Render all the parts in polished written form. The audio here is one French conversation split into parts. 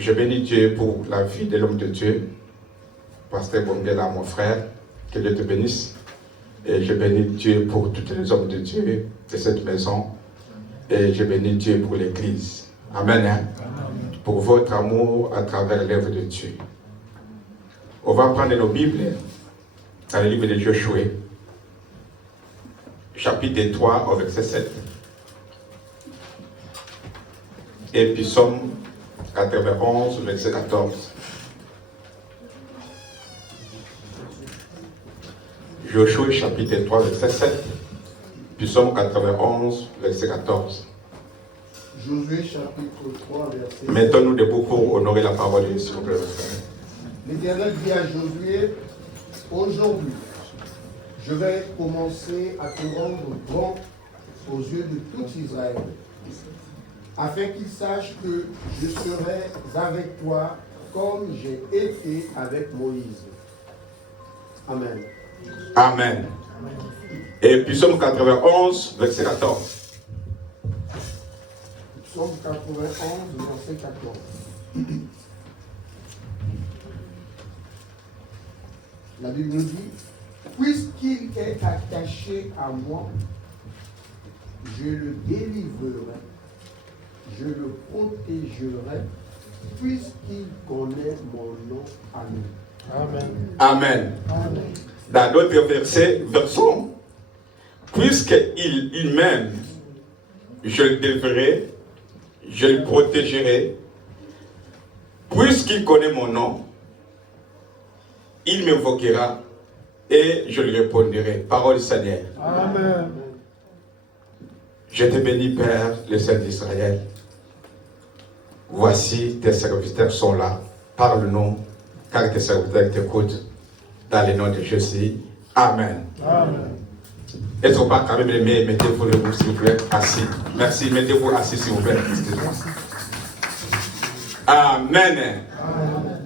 Je bénis Dieu pour la vie de l'homme de Dieu, Pasteur Bongela, mon frère, que Dieu te bénisse. Et je bénis Dieu pour tous les hommes de Dieu de cette maison. Et je bénis Dieu pour l'Église. Amen. Amen. Pour votre amour à travers l'œuvre de Dieu. On va prendre nos Bibles dans le livre de Josué, chapitre 3, au verset 7. Et puis Psaume 91, verset 14. Josué, chapitre 3, verset 7. Puis Psaume 91, verset 14. Josué, chapitre 3, verset 7. Mettons-nous debout pour honorer la parole de Dieu, s'il vous plaît. L'Éternel dit à Josué, aujourd'hui, je vais commencer à te rendre grand aux yeux de tout Israël, afin qu'ils sachent que je serai avec toi comme j'ai été avec Moïse. Amen. Amen. Et puis Psaume 91, verset 14. Psaume 91, verset 14. La Bible nous dit, puisqu'il est attaché à moi, je le délivrerai, je le protégerai, puisqu'il connaît mon nom à lui. Amen. Amen. Amen. Dans d'autres versons, puisqu'il m'aime, je le délivrerai, je le protégerai, puisqu'il connaît mon nom, il m'invoquera et je lui répondrai. Parole du Seigneur. Amen. Je te bénis, Père, le Saint d'Israël. Voici, tes serviteurs sont là. Parle-nous, car tes serviteurs t'écoutent. Dans le nom de Jésus. Amen. Amen. Est-ce qu'on peut quand même aimer, mettez-vous debout, s'il vous plaît, assis. Merci, mettez-vous assis, s'il vous plaît. Amen. Amen.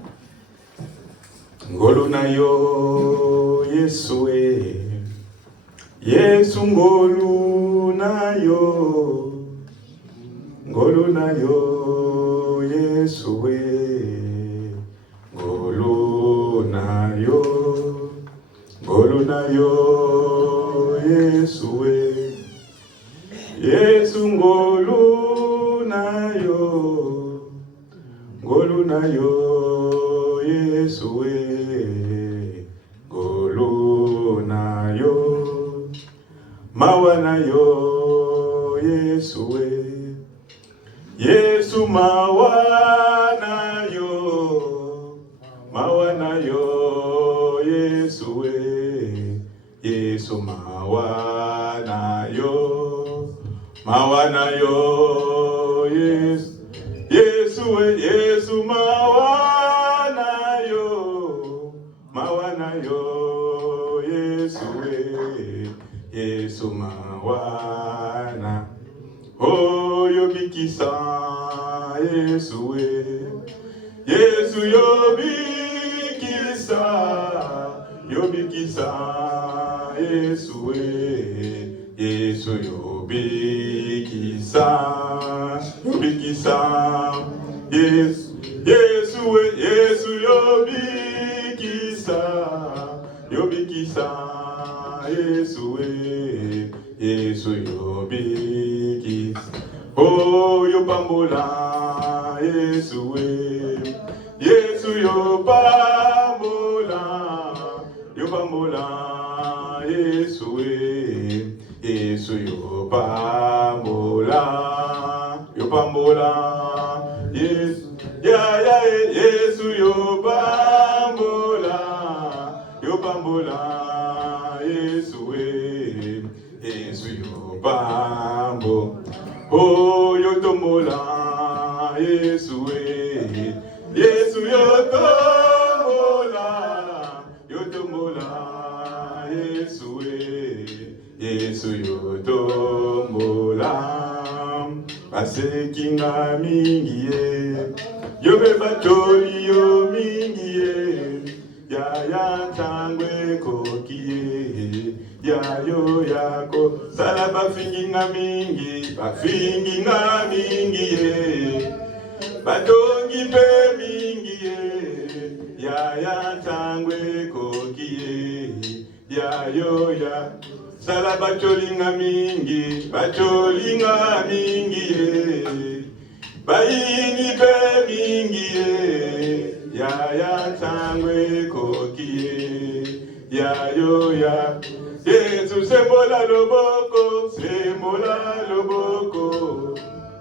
Ngolu na yo Yesue, Yesu ngolu na yo Yesue, ngolu na yo Yesue, Yesu ngolu na yo Yesue. Mawana yo Yesue, Yesu mawana yo Yesue, Yesu mawana yo Yesue, Yesu mawana yo Yesue. Yesu mawana, oh yobikisa Yesue, Yesu yobikisa Yesue, Yesu yobikisa Yesu yobikisa Yesu yobikisa, oh yopambola Yesu yopambola Yesu yopambola Yesu Yesu yopambola Yesu yopambo, oh yotombola Yesu yotombola Yesu yotombola, asekinga mingi yobe batoli yo mingi ya tangwe kokie yayo yako sala bafingi nga mingi ye batongi pe mingi ya ya tangwe kokie ya yo ya sala bacholinga mingi bayini pe mingi ya ya tangwe kokie ya yo ya Yesu sembola loboko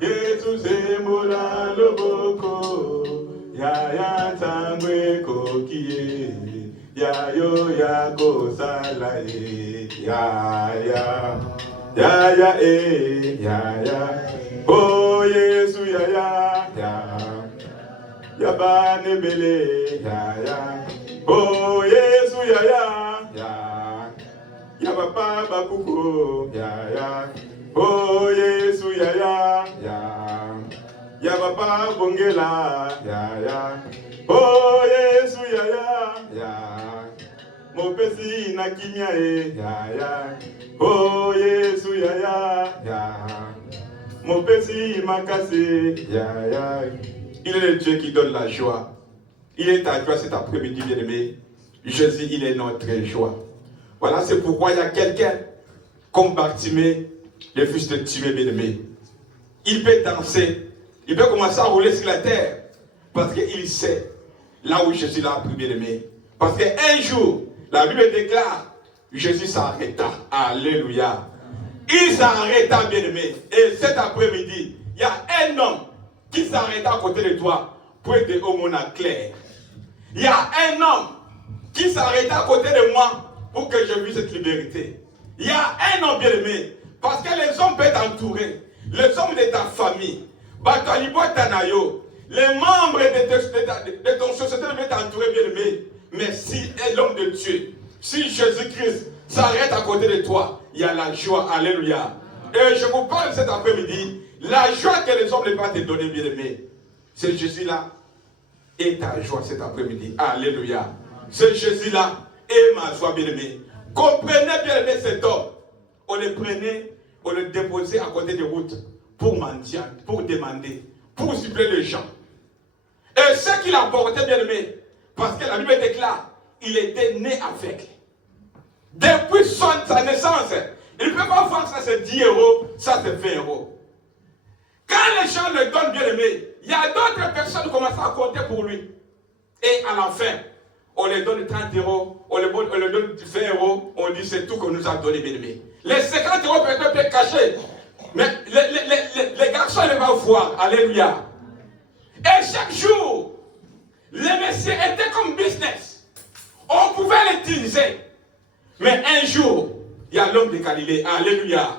Yesu sembola loboko ya tangwe kokie ya yo ya kosala ya oh Yesu ya bane bele oh Yesu ya papa bakuko oh Yesu ya papa bongela oh Yesu mopesi na kimia oh Yesu mopesi makase il est le Dieu qui donne la joie. Il est ta joie cet après-midi, bien-aimé. Jésus, il est notre joie. Voilà, c'est pourquoi il y a quelqu'un comme Bartimée, le fils de Timée, bien-aimé. Il peut danser, il peut commencer à rouler sur la terre, parce qu'il sait là où Jésus l'a pris, bien-aimé. Parce qu'un jour, la Bible déclare, Jésus s'arrêta. Alléluia. Il s'arrêta, bien-aimé. Et cet après-midi, il y a un homme qui s'arrêta à côté de toi pour aider au monde clair. Il y a un homme qui s'arrêta à côté de moi pour que je visse cette liberté. Il y a un homme bien-aimé, parce que les hommes peuvent t'entourer, les hommes de ta famille, les membres de ton société peuvent t'entourer bien-aimé. Mais si l'homme de Dieu, si Jésus-Christ s'arrête à côté de toi, il y a la joie. Alléluia. Et je vous parle cet après-midi, la joie que les hommes ne peuvent pas te donner, bien-aimé. C'est Jésus-là et ta joie cet après-midi. Alléluia. C'est Jésus-là et ma joie, bien-aimé. Comprenez, bien-aimé, cet homme. On le prenait, on le déposait à côté des routes pour mendier, pour demander, pour suppléer les gens. Et ce qu'il apportait, bien-aimé, parce que la Bible déclare, il était né aveugle. Depuis sa naissance, il ne peut pas voir ça c'est 10 euros, ça c'est 20 euros. Quand les gens le donnent, bien-aimé, il y a d'autres personnes qui commencent à compter pour lui. Et à la fin, on les donne 30 euros, on les donne 20 euros, on dit c'est tout qu'on nous a donné, bien-aimé. Les 50 euros peut être cachés, mais les garçons ne vont pas voir. Alléluia. Et chaque jour, les messieurs étaient comme business. On pouvait l'utiliser. Mais un jour, il y a l'homme de Galilée. Alléluia.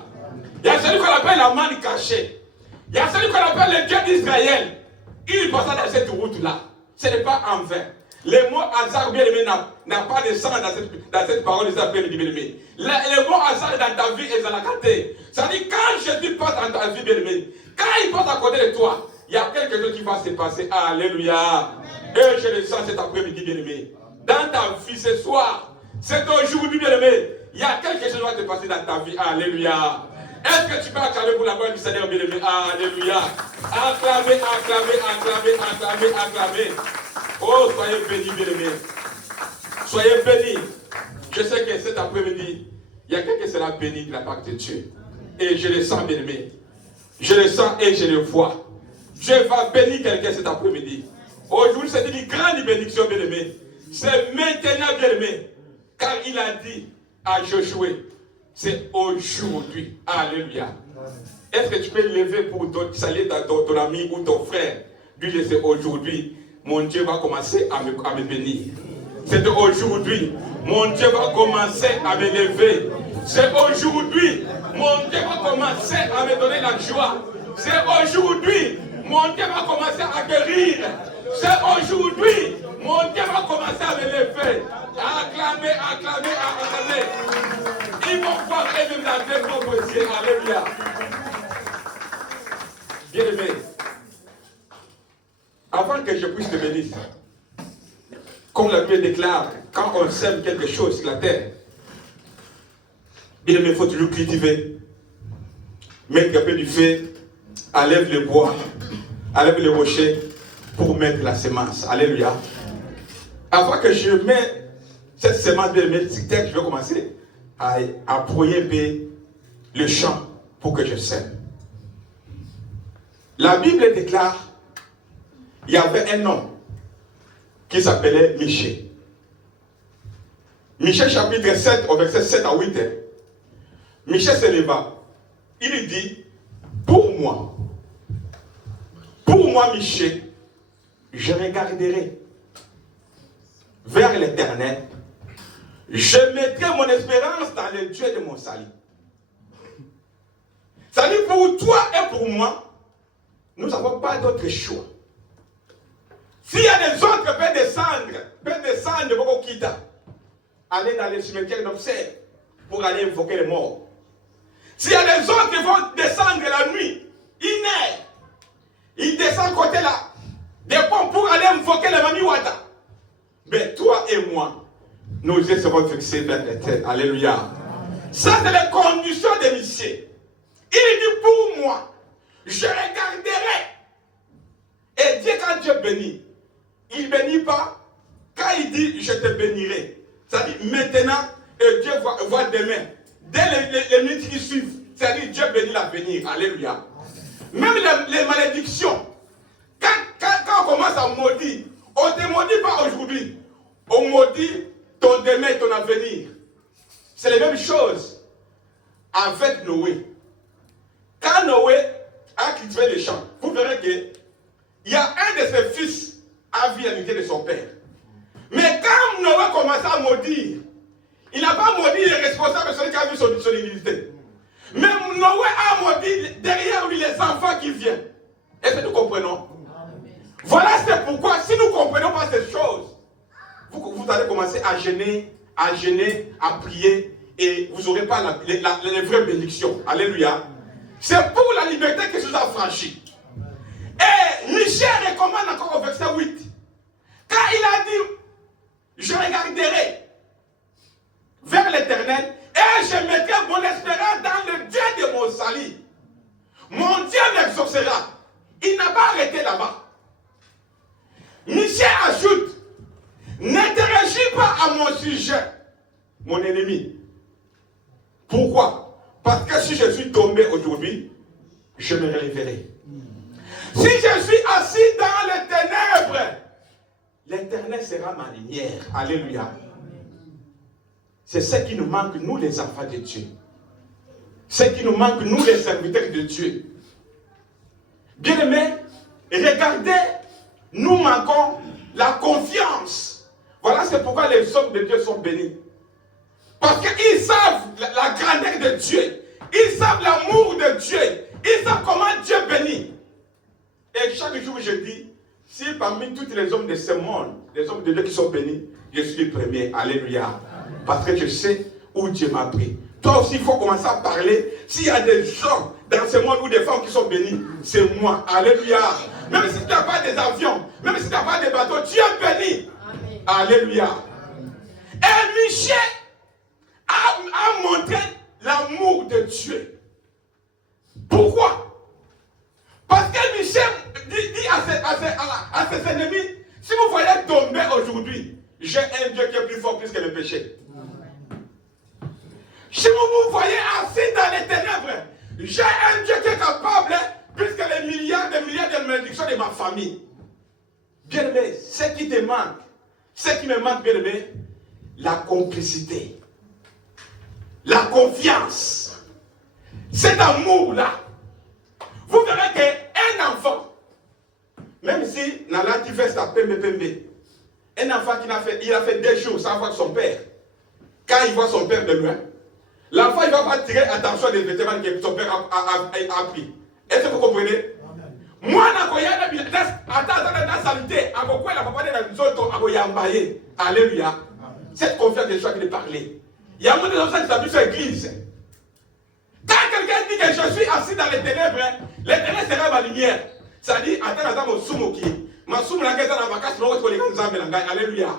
Il y a celui qu'on appelle la manne cachée. Il y a celui qu'on appelle le Dieu d'Israël. Il passa dans cette route-là. Ce n'est pas en vain. Les mots hasard bien-aimé n'a pas de sens dans cette parole des appels du bien-aimé. Les mots hasard dans ta vie et dans la qualité. Ça dit quand Jésus passe dans ta vie bien-aimé, quand il passe à côté de toi, il y a quelque chose qui va se passer. Alléluia. Et je le sens cet après-midi bien-aimé. Dans ta vie ce soir, c'est aujourd'hui bien-aimé. Il y a quelque chose qui va te passer dans ta vie. Alléluia. Est-ce que tu peux acclamer pour la gloire du Seigneur bien-aimé? Alléluia. Acclamez, acclamez, acclamez, acclamez, acclamez. Oh, soyez bénis, bien-aimés. Soyez bénis. Je sais que cet après-midi, il y a quelqu'un qui sera béni de la part de Dieu. Et je le sens, bien-aimé. Je le sens et je le vois. Dieu va bénir quelqu'un cet après-midi. Aujourd'hui, c'est une grande bénédiction, bien-aimé. C'est maintenant, bien-aimé. Car il a dit à Josué, c'est aujourd'hui. Alléluia. Est-ce que tu peux lever pour saluer ton ami ou ton frère? Lui dire c'est aujourd'hui. Mon Dieu va commencer à me bénir. C'est aujourd'hui. Mon Dieu va commencer à me lever. C'est aujourd'hui. Mon Dieu va commencer à me donner la joie. C'est aujourd'hui. Mon Dieu va commencer à guérir. C'est aujourd'hui. Mon Dieu va commencer à me lever. Acclamer, acclamer, acclamer. Ils vont voir eux-mêmes dans tes propres yeux. Alléluia. Bien-aimé, avant que je puisse te bénir, comme la Bible déclare, quand on sème quelque chose sur la terre, bien-aimé, il faut toujours cultiver. Mettre un peu du feu, enlève le bois, enlève le rocher, pour mettre la semence. Alléluia. Avant que je mette cette semence de mes je vais commencer à broyer le champ pour que je sème. La Bible déclare il y avait un homme qui s'appelait Michée. Michée chapitre 7 au verset 7 à 8. Michée se leva. Il dit, pour moi, Michée, je regarderai vers l'Éternel. Je mettrai mon espérance dans le Dieu de mon salut. Ça dit pour toi et pour moi, nous n'avons pas d'autre choix. S'il y a des autres qui peuvent descendre pour quitter, aller dans les cimetières d'obsèques pour aller invoquer les morts. S'il y a des autres qui vont descendre la nuit, ils descendent côté là, des ponts pour aller invoquer les Mami Wata. Mais toi et moi, nos yeux seront fixés vers l'éternel. Alléluia. Ça, c'est les conditions de Michée. Il dit pour moi, je regarderai. Et Dieu, quand Dieu bénit, il ne bénit pas. Quand il dit je te bénirai, ça dit maintenant, et Dieu voit demain. Dès les minutes qui suivent, c'est-à-dire Dieu bénit l'avenir. Alléluia. Même les malédictions, quand on commence à maudire, on ne te maudit pas aujourd'hui. On maudit ton demain et ton avenir. C'est la même chose avec Noé. Quand Noé a cultivé les champs, vous verrez qu'il y a un de ses fils a vu l'amitié de son père. Mais quand Noé commence à maudire, il n'a pas maudit les responsables de celui qui a vu son humilité. Mais Noé a maudit derrière lui les enfants qui viennent. Est-ce que nous comprenons? Voilà c'est pourquoi, si nous ne comprenons pas ces choses, vous allez commencer à gêner, à prier, et vous n'aurez pas les vraies bénédictions. Alléluia. C'est pour la liberté que Jésus a franchi. Et Michée recommande encore au verset 8. Quand il a dit, je regarderai vers l'Éternel et je mettrai mon espérance dans le Dieu de mon salut. Mon Dieu m'exaucera. Il n'a pas arrêté là-bas. Michée ajoute, n'interagis pas à mon sujet, mon ennemi. Pourquoi? Parce que si je suis tombé aujourd'hui, je me relèverai. Si je suis assis dans les ténèbres, l'Éternel sera ma lumière. Alléluia. C'est ce qui nous manque, nous les enfants de Dieu. Ce qui nous manque, nous les serviteurs de Dieu. Bien-aimés, regardez, nous manquons la confiance. Voilà, c'est pourquoi les hommes de Dieu sont bénis. Parce qu'ils savent la grandeur de Dieu. Ils savent l'amour de Dieu. Ils savent comment Dieu bénit. Et chaque jour, je dis, si parmi tous les hommes de ce monde, les hommes de Dieu qui sont bénis, je suis le premier. Alléluia. Parce que je sais où Dieu m'a pris. Toi aussi, il faut commencer à parler. S'il y a des gens dans ce monde ou des femmes qui sont bénis, c'est moi. Alléluia. Même si tu n'as pas des avions, même si tu n'as pas des bateaux, Dieu est béni. Amen. Alléluia. Amen. Et Michée a montré l'amour de Dieu. Pourquoi? Parce que Michée dit à ses ennemis, si vous voyez tomber aujourd'hui, j'ai un Dieu qui est plus fort plus que le péché. Si vous vous voyez assis dans les ténèbres, j'ai un Dieu qui est capable, plus que les milliards de malédictions de ma famille. Bien-aimé, ce qui te manque, ce qui me manque, bien-aimé, la complicité, la confiance, cet amour-là. Vous verrez qu'un enfant, même si Nala qui fait sa pembe, un enfant il a fait 2 jours sans voir son père, quand il voit son père de loin, l'enfant il ne va pas tirer attention des vêtements que son père a pris. Est-ce que vous comprenez? Moi, alléluia. Cette confiance de soi qui est parlée. Il y a beaucoup de gens qui s'habillent sur l'église. Quand quelqu'un dit que je suis assis dans les ténèbres, l'éternel sera ma lumière. Ça dit, attends, mon soumoki. Ma soum la guette dans la vacances, alléluia.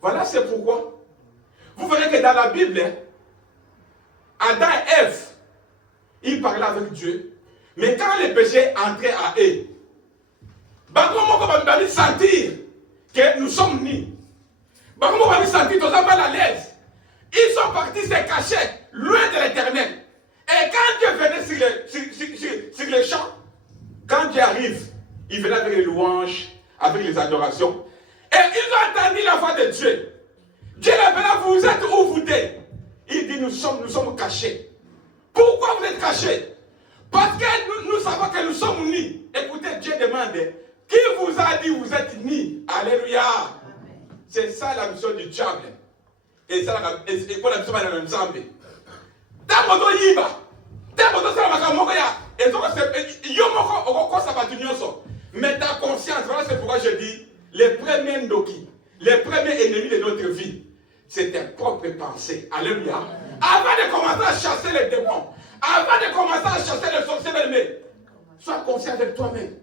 Voilà, c'est pourquoi. Vous verrez que dans la Bible, Adam et Ève, ils parlaient avec Dieu. Mais quand le péché entrait à eux, Comment on va sentir que nous sommes nés? Comment on va sentir que nous sommes mal à l'aise? Ils sont partis se cacher loin de l'Éternel. Et quand Dieu venait sur les champs, quand Dieu arrive, il venait avec les louanges, avec les adorations. Et ils ont entendu la voix de Dieu. Dieu leur dit, vous êtes où vous êtes? Il dit, nous sommes cachés. Pourquoi vous êtes cachés? Parce que nous savons que nous sommes nés. Écoutez, Dieu demande, qui vous a dit vous êtes nés? Alléluia. C'est ça la mission du diable. Et ça, pour la mission de la même ensemble. Tamoto yiba. Tamoto sala makamoko ya. Et donc yomoko okoko sabatunyoso. Mais ta conscience, voilà c'est pourquoi je dis les premiers ndoki, les premiers ennemis de notre vie, c'est tes propres pensées. Alléluia. Avant de commencer à chasser les démons, avant de commencer à chasser les sorciers, sois conscient de toi-même.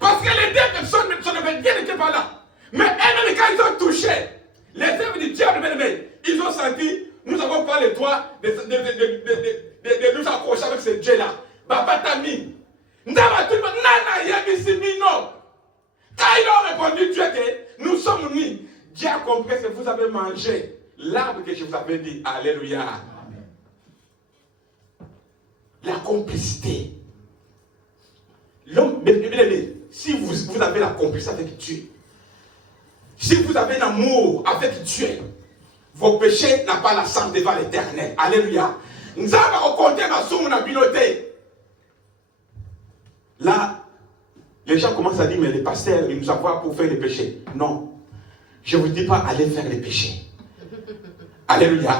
Parce que les deux personnes n'étaient pas là. Mais elles, quand ils ont touché les œuvres du diable, ils ont senti, nous avons pas le droit de nous accrocher avec ce Dieu-là. Baba Tami. Quand ils ont répondu, Dieu que nous sommes nés, Dieu a compris que vous avez mangé l'arbre que je vous avais dit. Alléluia. La complicité. L'homme, si vous avez la complicité avec Dieu, si vous avez l'amour avec Dieu, vos péchés n'ont pas la chance devant l'Éternel. Alléluia. Nous avons compté ma somme dans binoté. Là, les gens commencent à dire, mais les pasteurs, ils nous envoient pour faire les péchés. Non. Je ne vous dis pas aller faire les péchés. Alléluia.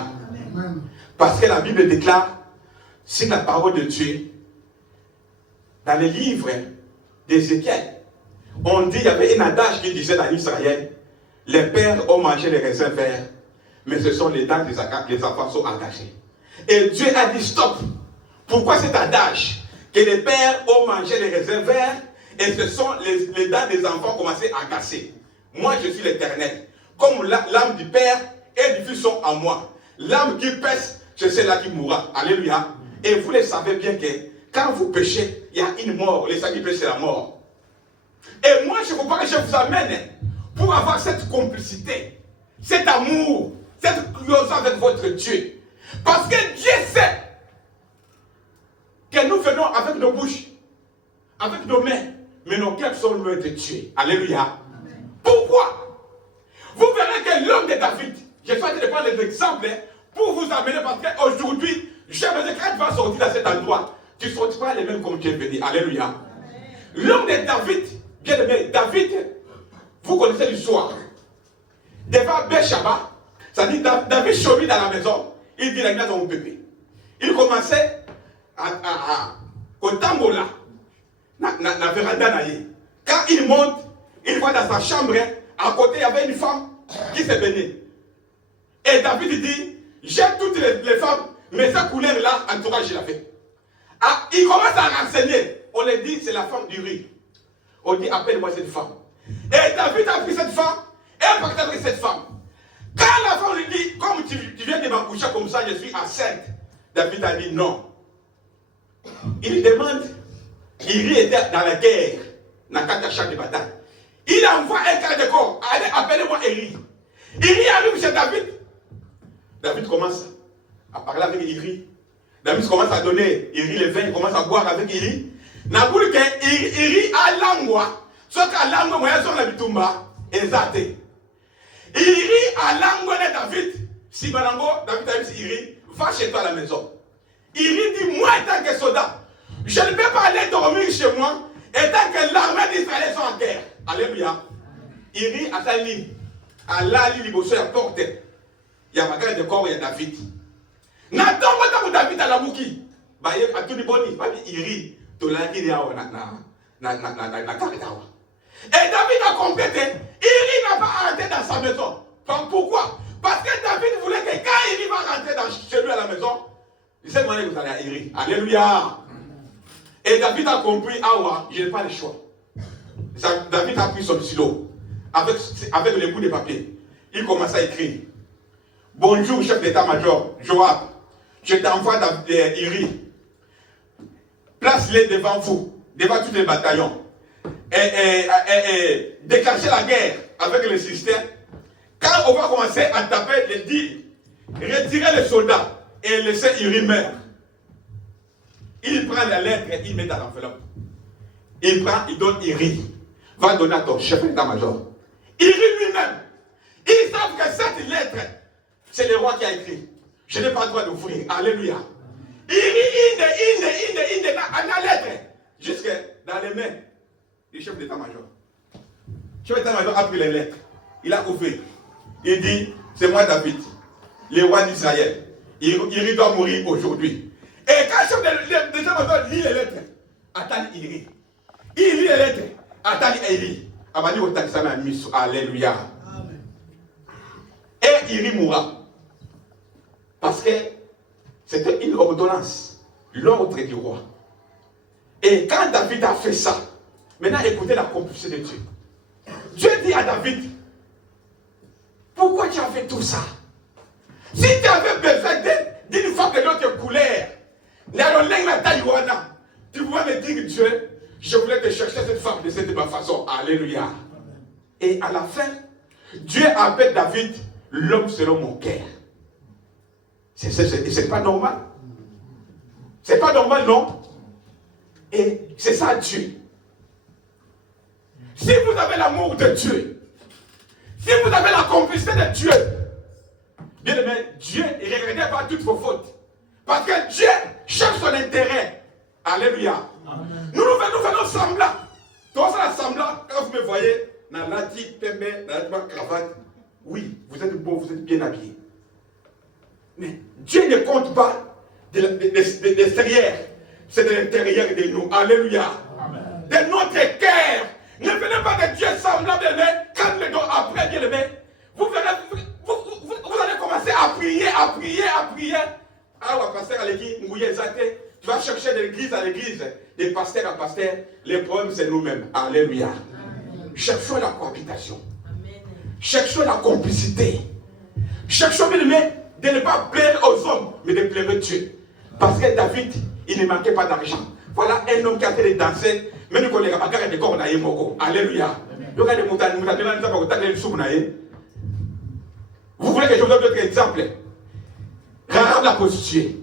Amen. Parce que la Bible déclare, c'est la parole de Dieu. Dans les livres d'Ézéchiel, on dit, il y avait un adage qui disait dans Israël, les pères ont mangé les raisins verts, mais ce sont les dents des enfants sont engagées. Et Dieu a dit stop. Pourquoi cet adage? Que les pères ont mangé les raisins verts et ce sont les dents des enfants commencé à casser. Moi, je suis l'Éternel. Comme l'âme du père et du fils sont en moi. L'âme qui pèse, c'est celle-là qui mourra. Alléluia. Et vous le savez bien que quand vous péchez, il y a une mort. Les saints qui pêchent, c'est la mort. Et moi, je ne veux pas que je vous amène pour avoir cette complicité, cet amour, cette curiosité avec votre Dieu. Parce que Dieu sait que nous venons avec nos bouches, avec nos mains, mais nos cœurs sont loin de Dieu. Alléluia. Amen. Pourquoi? Vous verrez que l'homme de David, je souhaite de prendre les exemples pour vous amener, parce qu'aujourd'hui, jamais quand tu vas sortir dans cet endroit, tu ne sortiras les mêmes comme tu es venu. Alléluia. L'homme de David, bien aimé, David, vous connaissez l'histoire. Devant Béchaba, ça dit David chômait dans la maison, il dit la glace à mon bébé. Il commençait au tambola, na véranda. Quand il monte, il voit dans sa chambre, à côté il y avait une femme qui se baignait. Et David dit, j'ai toutes les femmes, mais cette couleur-là, entourage, je l'avais. Ah, il commence à renseigner. On lui dit, c'est la femme du riz. On dit, appelle-moi cette femme. Et David a pris cette femme, et a parti avec cette femme. Quand la femme lui dit, comme tu viens de m'accoucher comme ça, je suis enceinte. David a dit non. Il demande, Iri était dans la guerre, dans le champ de bataille. Il envoie un quart de corps, allez, appelez-moi Iri. Iri arrive chez David. David commence à parler avec Iri. David commence à donner Iri le vin, il commence à boire avec Iri. N'aboule que Iri a l'angwa, soit qu'à l'angwa, moi, je suis la bitumba, exacté. Iri a l'angwa de David. Si Balango, David a dit Iri, va chez toi à la maison. Iri dit, moi, étant que soldat, je ne peux pas aller dormir chez moi, étant que l'armée d'Israël sont en guerre. Alléluia. Iri a sa ligne. À la ligne, il y a porte. Il y a ma garde de corps, il y a David. N'attends pas David à la mouki. Bah, il y a tout le boni. Pas Iri. Tout là, il y a na caritawa. Et David a complété. Iri n'a pas rentré dans sa maison. Pourquoi? Parce que David voulait que quand Iri va rentrer chez lui à la maison, il sait que vous allez à Iri. Alléluia. Et David a compris, je n'ai pas le choix. David a pris son stylo avec les bouts de papier. Il commence à écrire. Bonjour, chef d'état-major, Joab. Je t'envoie Iri. Place-les devant vous, devant tous les bataillons. déclencher la guerre avec les systèmes, quand on va commencer à taper, il dit, retirez les soldats et laissez Uri meurre. Il prend la lettre et il met dans l'enveloppe. Il prend, il donne Uri. Va donner à ton chef d'état-major. Uri lui-même. Ils savent que cette lettre, c'est le roi qui a écrit. Je n'ai pas le droit d'ouvrir. Alléluia. Il est dans la lettre. Jusque dans les mains du chef d'état-major. Le chef d'état-major a pris les lettres. Il a ouvert. Il dit, c'est moi David, le roi d'Israël. Il doit mourir aujourd'hui. Et quand le chef d'état-major lit les lettres, attends, il rit. Il lit les lettres, attends, il rit. Alléluia. Et il mourra. Parce que c'était une ordonnance, l'ordre du roi. Et quand David a fait ça, maintenant écoutez la complicité de Dieu. Dieu dit à David, pourquoi tu as fait tout ça? Si tu avais besoin d'une femme de l'autre couleur, tu pouvais me dire, Dieu, je voulais te chercher cette femme de cette façon. Alléluia. Et à la fin, Dieu appelle David l'homme selon mon cœur. C'est pas normal. C'est pas normal, non? Et c'est ça Dieu. Si vous avez l'amour de Dieu, si vous avez la complicité de Dieu, bien aimé, Dieu ne regrette pas toutes vos fautes. Parce que Dieu cherche son intérêt. Alléluia. Amen. Nous faisons semblant. Toi, ça semblant, quand vous me voyez, dans la petite pembe, dans la cravate, oui, vous êtes beau, vous êtes bien habillé. Mais Dieu ne compte pas de l'extérieur, c'est de l'intérieur de nous. Alléluia. Amen. De notre cœur. Ne venez pas de Dieu semblant, bien aimé, quand le dos après, bien aimé, vous allez commencer à prier. Ah, ouais, pasteur à l'église, tu vas chercher de l'église à l'église, de pasteur à pasteur. Les problèmes, c'est nous-mêmes. Alléluia. Amen. Cherchons la cohabitation. Amen. Cherchons la complicité. Cherchons, bien aimé, de ne pas plaire aux hommes, mais de plaire à Dieu. Parce que David, il ne manquait pas d'argent. Voilà un homme qui a fait des danser. Mais nous connaissons pas de corps naïe moko. Alléluia. Vous voulez que je vous donne d'autres exemples? Rahab la prostituée.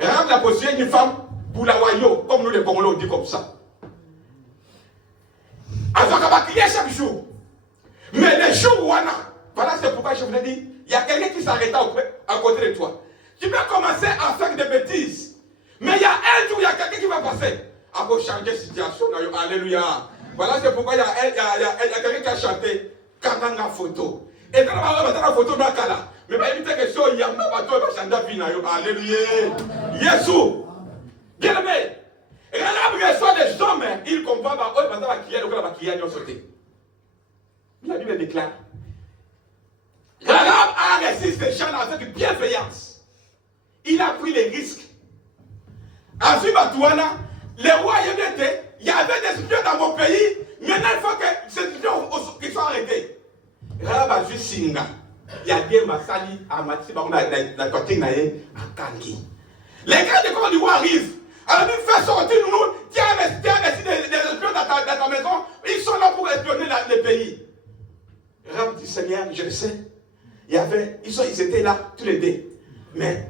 Rahab la prostituée est une femme pour la royaume, comme nous les Congolais on dit comme ça. Elle va crier chaque jour. Mais les jours où on a, voilà c'est pourquoi je vous ai dit, il y a quelqu'un qui s'arrêta à côté de toi. Tu peux commencer à faire des bêtises. Mais il y a un jour, il y a quelqu'un qui va passer. À vous changer de situation. Alléluia. Voilà c'est pourquoi il y a quelqu'un qui a chanté Kananga photo. Et dans la photo, dans la cala. Mais il y a quelque chose, il y a un bateau qui va chanter. Alléluia. Yesu. Bien aimé. Rahab reçoit des hommes. Il comprend pas. Il va crier. Il va crier. Il va sauter. La Bible déclare. Rahab a reçu ces gens avec bienveillance. Il a pris les risques. À Zibatouana, les rois, il y avait des espions dans mon pays. Maintenant, il faut que ces espions soient arrêtés. Rahab a vu Singa. Il y a des Massali à Matsi, la Toting Naye, à Kangi. Les gars de corps du roi arrivent. Alors, ils font sortir nous. Tiens, des espions dans ta maison. Ils sont là pour espionner le pays. Rahab dit Seigneur, je le sais. Ils étaient là, tous les deux. Mais,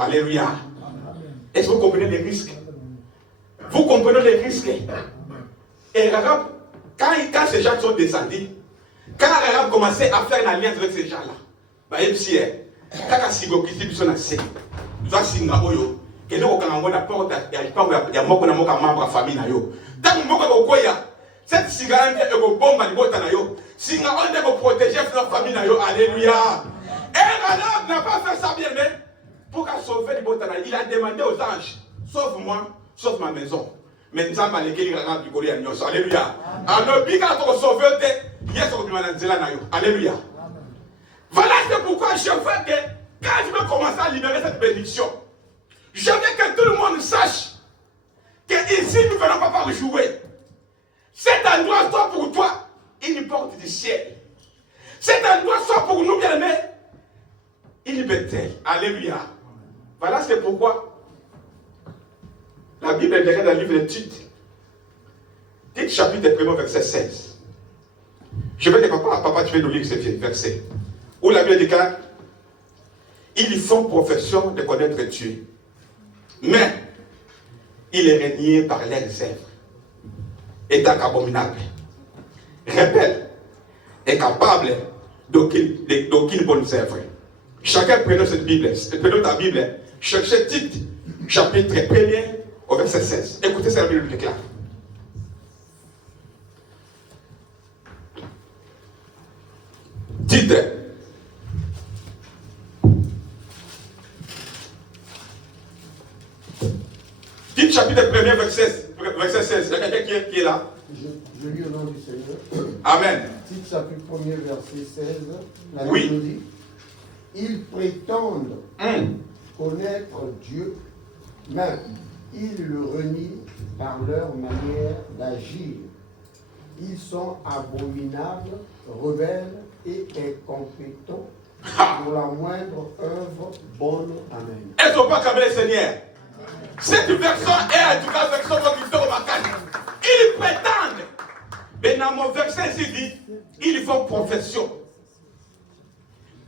alléluia. Est-ce que vous comprenez les risques? Vous comprenez les risques? Et Rahab, quand ces gens sont descendus, quand Rahab commençait à faire une alliance avec ces gens-là, quand il y a cette cigare est une bombe à l'île. Si on est protéger notre famille, alléluia. Et Rahab n'a pas fait ça bien, mais pour sauver les botana, il a demandé aux anges, sauve-moi, sauve ma maison. Mais nous avons les Rahab du Goliath. Alléluia. Alors, biga pour sauver, alléluia. Voilà c'est pourquoi je veux que quand je vais commencer à libérer cette bénédiction, je veux que tout le monde sache que ici nous ne venons pas pour jouer. Cet endroit soit pour toi une porte du ciel. Cet endroit soit pour nous, bien aimés, une bêtise. Alléluia. Voilà c'est pourquoi la Bible est dans le livre de Tite. chapitre 1, verset 16. Je vais dire, papa, tu veux nous lire ce verset. Où la Bible déclare, ils font profession de connaître Dieu, mais il est régné par leurs œuvres, étant abominable, rebelle et capable d'aucune bonne œuvre. Chacun prenons cette Bible, prenons ta Bible, cherchez Tite, chapitre 1er au verset 16. Écoutez ce que la Bible déclare. Tite. Tite chapitre 1er verset 16. Il y a quelqu'un qui est là. Je lis au nom du Seigneur. Amen. Tite chapitre 1er verset 16. La Oui. Bible dit, ils prétendent connaître Dieu, mais ils le renient par leur manière d'agir. Ils sont abominables, rebelles et incompétents pour la moindre œuvre bonne. Amen. Elles ne sont pas comme les Seigneurs. Cette version est en tout cas version remarquable. Ils prétendent. Mais dans mon verset ici dit, ils font profession.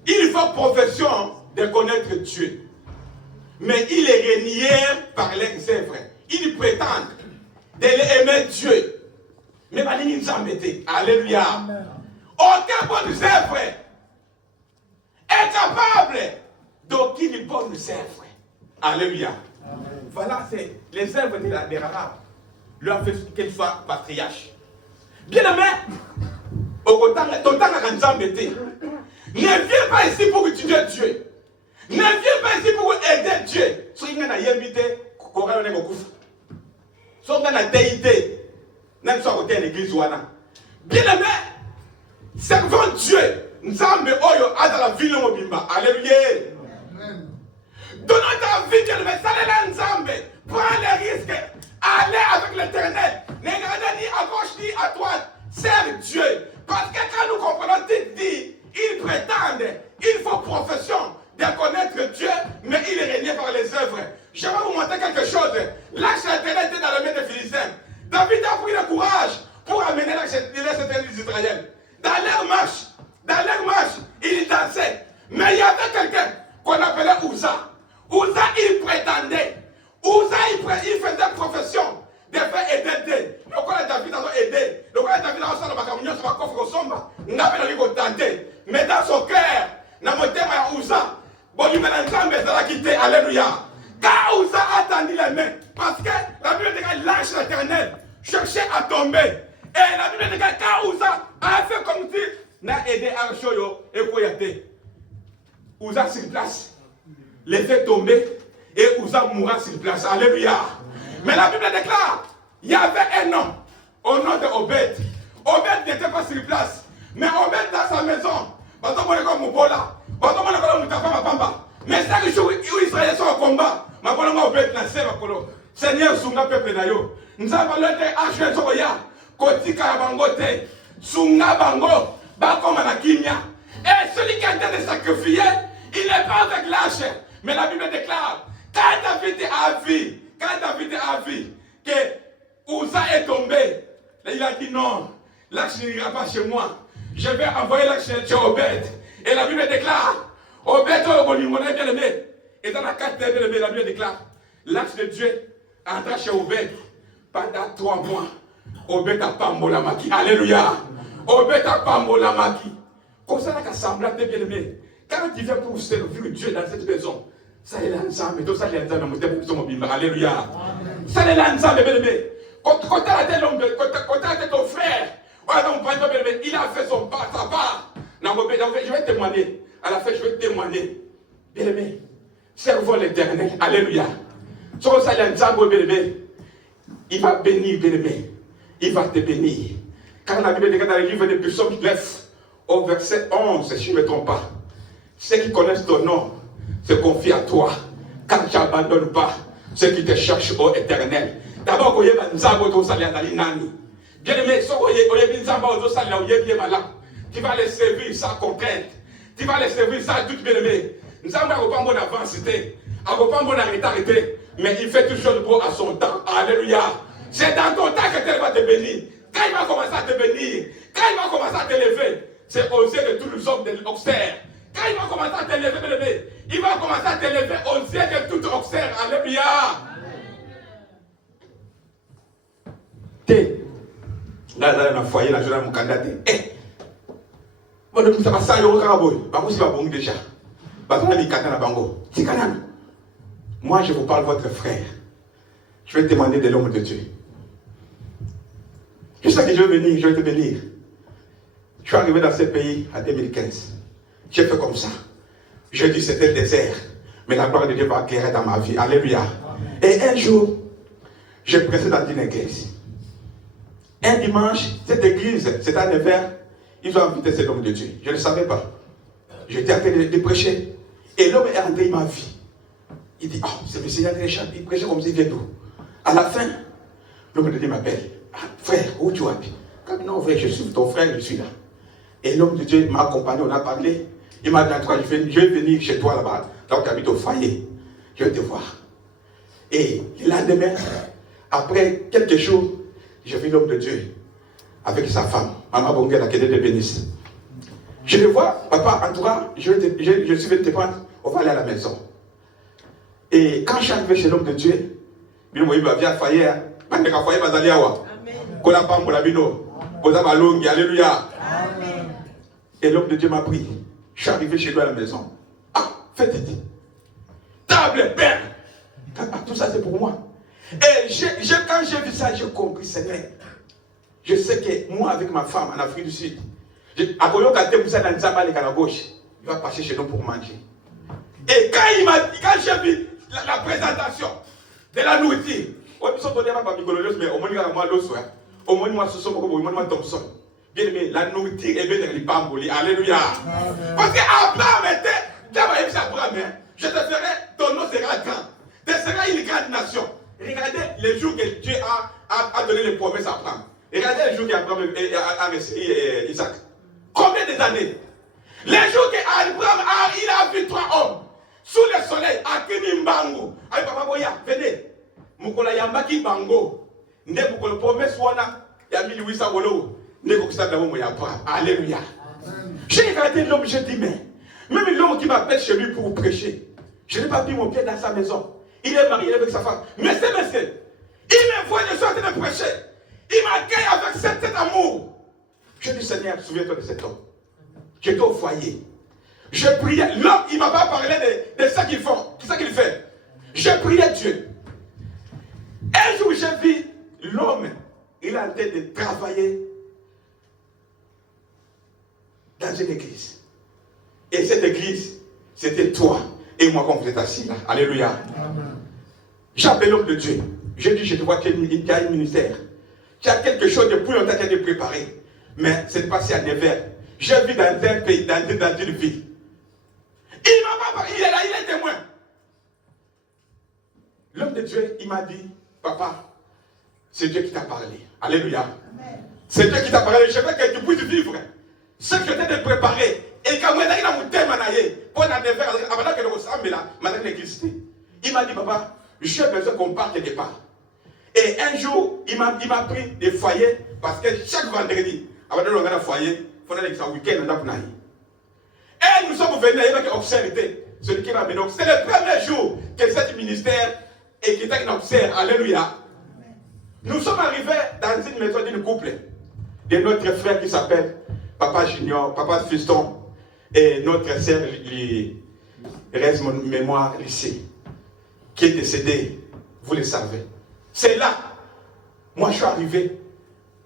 Ils font profession de connaître Dieu. Mais ils les renièrent par leurs œuvres. Ils prétendent d'aimer Dieu. Mais ils nous embêtent. Alléluia. Aucun bonne œuvre est capable d'aucune bonne œuvre. Alléluia. Voilà, c'est les œuvres des Arabes. Leur fait qu'elles soient patriarches. Bien aimé, ton temps à nous embêter. Ne viens pas ici pour étudier Dieu. Ne viens pas ici pour aider Dieu. Si vous avez invité, vous avez invité. Si vous avez déité, vous avez invité à l'église. Bien aimé, servons Dieu. Nous sommes dans la ville de Mobimba. Alléluia. Donnons ta vie, Dieu le veut. Salut Nzambe. Prends les risques. Allez avec l'éternel. Ne regardez ni à gauche ni à droite. Serve Dieu. Parce que quand nous comprenons, dit, ils prétendent, ils font profession de connaître Dieu, mais il est régné par les œuvres. Je vais vous montrer quelque chose. L'arche de l'éternel était dans la main des Philistins. David a pris le courage pour amener l'arche de l'éternel d'Israël. Dans leur marche, ils dansaient. Mais il y avait quelqu'un qu'on appelait Uza. Uza, il prétendait. Uza, il faisait profession de faire aider Dieu. Le quoi David a aidé. Le quoi David a reçu la macamunion sur ma coffre au sombre. N'a pas eu tenté. Mais dans son cœur, dans mon thème à Uza, bon, il m'a dit de la quitter. Alléluia. Car Uza a tendu les mains. Parce que la Bible dit qu'il lâche l'éternel. Cherchait à tomber. Et la Bible dit que car Uza a fait comme si n'a aidé Archoyo et Koyate. Uza sur place. Les fait tomber. Et Uza mourra sur place. Alléluia. Mais la Bible déclare, il y avait un homme au nom de Obed. Obed n'était pas sur place. Mais Obed dans sa maison. Mais c'est que les Israéliens sont au combat. Seigneur, Sunga peuple d'ailleurs. Nous avons le H. Soya. Kotika Bangote. Sunga Bango. Bakoma na Kimia. Et celui qui a été sacrifié, il n'est pas avec l'âge. Mais la Bible déclare, quand David a vu que Uza est tombé, il a dit non, l'arche n'ira pas chez moi. Je vais envoyer l'arche chez Obed. Et la Bible déclare, Obed, bien aimé. Et dans la carte bien aimé, la Bible déclare, l'arche de Dieu entra chez Obed pendant 3 mois. Obed a pambola maki. Alléluia. Obed a pambola maki. Comme ça, la semblable bien aimé. Quand tu viens pour servir Dieu dans cette maison, ça est l'ensemble, tout ça est l'ensemble, alléluia. Ça est l'ensemble, bien aimé. Quand tu as été ton frère, il a fait sa part. Je vais témoigner. À la fin, je vais témoigner. Bien aimé, servons l'éternel, alléluia. Si ça est l'ensemble, bien aimé, il va bénir, bien aimé. Il va te bénir. Quand la Bible dit dans le livre de Psaume 9, au verset 11, si je ne me trompe pas, ceux qui connaissent ton nom se confient à toi, car tu n'abandonnes pas ceux qui te cherchent au éternel. D'abord, bien aimé, tu vas les servir sans contrainte, tu vas les servir sans doute, bien aimé. Nous avons pas bon avancité, pas bon arrêté, mais il fait toujours beau à son temps. Alléluia. C'est dans ton temps que Dieu va te bénir. Quand il va commencer à te bénir, quand il va commencer à t'élever, c'est aux yeux de tous les hommes de l'Auxerre. Quand il va commencer à t'élever, il va commencer à t'élever aux yeux de tout Auxerre. Alléluia. T'es là dans le foyer, là, je vais mon candidat. Eh, bon, ça va ça, il y aura un bon déjà. Moi, je vous parle, votre frère. Je vais demander de l'homme de Dieu. Je sais que je vais venir, je vais te bénir. Je suis arrivé dans ce pays en 2015. J'ai fait comme ça. J'ai dit c'était le désert. Mais la gloire de Dieu va guérir dans ma vie. Alléluia. Et un jour, j'ai pressé dans une église. Un dimanche, cette église, c'était à Nevers, ils ont invité cet homme de Dieu. Je ne le savais pas. J'étais en train de prêcher. Et l'homme est entré dans ma vie. Il dit, oh, c'est le Seigneur des champs. Il prêchait comme s'il vient d'où. À la fin, l'homme de Dieu m'appelle. Ah, frère, où tu habites? Non, frère, je suis ton frère, je suis là. Et l'homme de Dieu m'a accompagné, on a parlé. Il m'a dit, je vais venir chez toi là-bas, là où tu habites au foyer. Je vais te voir. Et le lendemain, après quelques jours, j'ai vu l'homme de Dieu avec sa femme, Maman Bongue, la Kédé de Bénis. Je le vois, papa, en tout cas, je suis venu te prendre, on va aller à la maison. Et quand je suis arrivé chez l'homme de Dieu, il m'a dit, viens à foyer, il va foyer, bazali awa. Kola pambo la bino, posa balongi, alléluia. Et l'homme de Dieu m'a pris. Je suis arrivé chez lui à la maison. Ah, faites dit. Table, pain. Tout ça c'est pour moi. Et quand j'ai vu ça, j'ai compris, Seigneur. Je sais que moi, avec ma femme en Afrique du Sud, après la gauche, il va passer chez nous pour manger. Et quand j'ai vu la présentation de la nourriture, bien aimé, la nourriture est bien dans les bamboulis. Alléluia. Parce qu'Abraham était, je te ferai, ton nom sera grand. Tu seras une grande nation. Regardez les jours que Dieu a donné les promesses à Abraham. Regardez les jours qu'Abraham a reçu Isaac. Combien d'années? Les jours qu'Abraham a vu 3 hommes sous le soleil, à Kinimbangu. Allez, papa Boya, venez. Mukola Yambaki Bango. Ne Mukola promesse wana. Ya 1800 wolo. Ne Kokisa Damo Yapa. Alléluia. J'ai regardé l'homme, j'ai dit, mais même l'homme qui m'appelle chez lui pour prêcher, je n'ai pas mis mon pied dans sa maison. Il est marié avec sa femme. Mais c'est monsieur. Il me voit, je suis en train de prêcher. Il m'accueille avec cet amour. Je dis, Seigneur, souviens-toi de cet homme. J'étais au foyer. Je priais. L'homme, il ne m'a pas parlé de ce qu'il fait. Je priais Dieu. Un jour, j'ai vu l'homme, il est en train de travailler dans une église. Et cette église, c'était toi et moi quand vous êtes assis là. Alléluia. J'appelle l'homme de Dieu. Je dis, je te vois qu'il y a un ministère. Tu as quelque chose de plus longtemps que de préparer. Mais c'est passé à Nevers. J'ai vu dans un pays, dans une ville. Il m'a pas parlé, il est là, il est témoin. L'homme de Dieu, il m'a dit, papa, c'est Dieu qui t'a parlé. Alléluia. C'est Dieu qui t'a parlé. Je veux que tu puisses vivre ce que je t'ai de préparer. Et quand il a mon thème, pour la Nevers, avant que le ressemble là, madame l'église. Il m'a dit, papa, j'ai besoin qu'on parte quelque part. Et un jour, il m'a pris des foyers, parce que chaque vendredi, avant de regarder le foyer, il faut aller un week-end dans la. Et nous sommes venus avec observer celui qui m'a venu. C'est le premier jour que cet ministère est quitté une observe. Alléluia. Nous sommes arrivés dans une maison d'une couple de notre frère qui s'appelle Papa Junior, Papa Fiston, et notre sœur, il reste mon mémoire lycée, qui est décédé. Vous le savez. C'est là. Moi, je suis arrivé.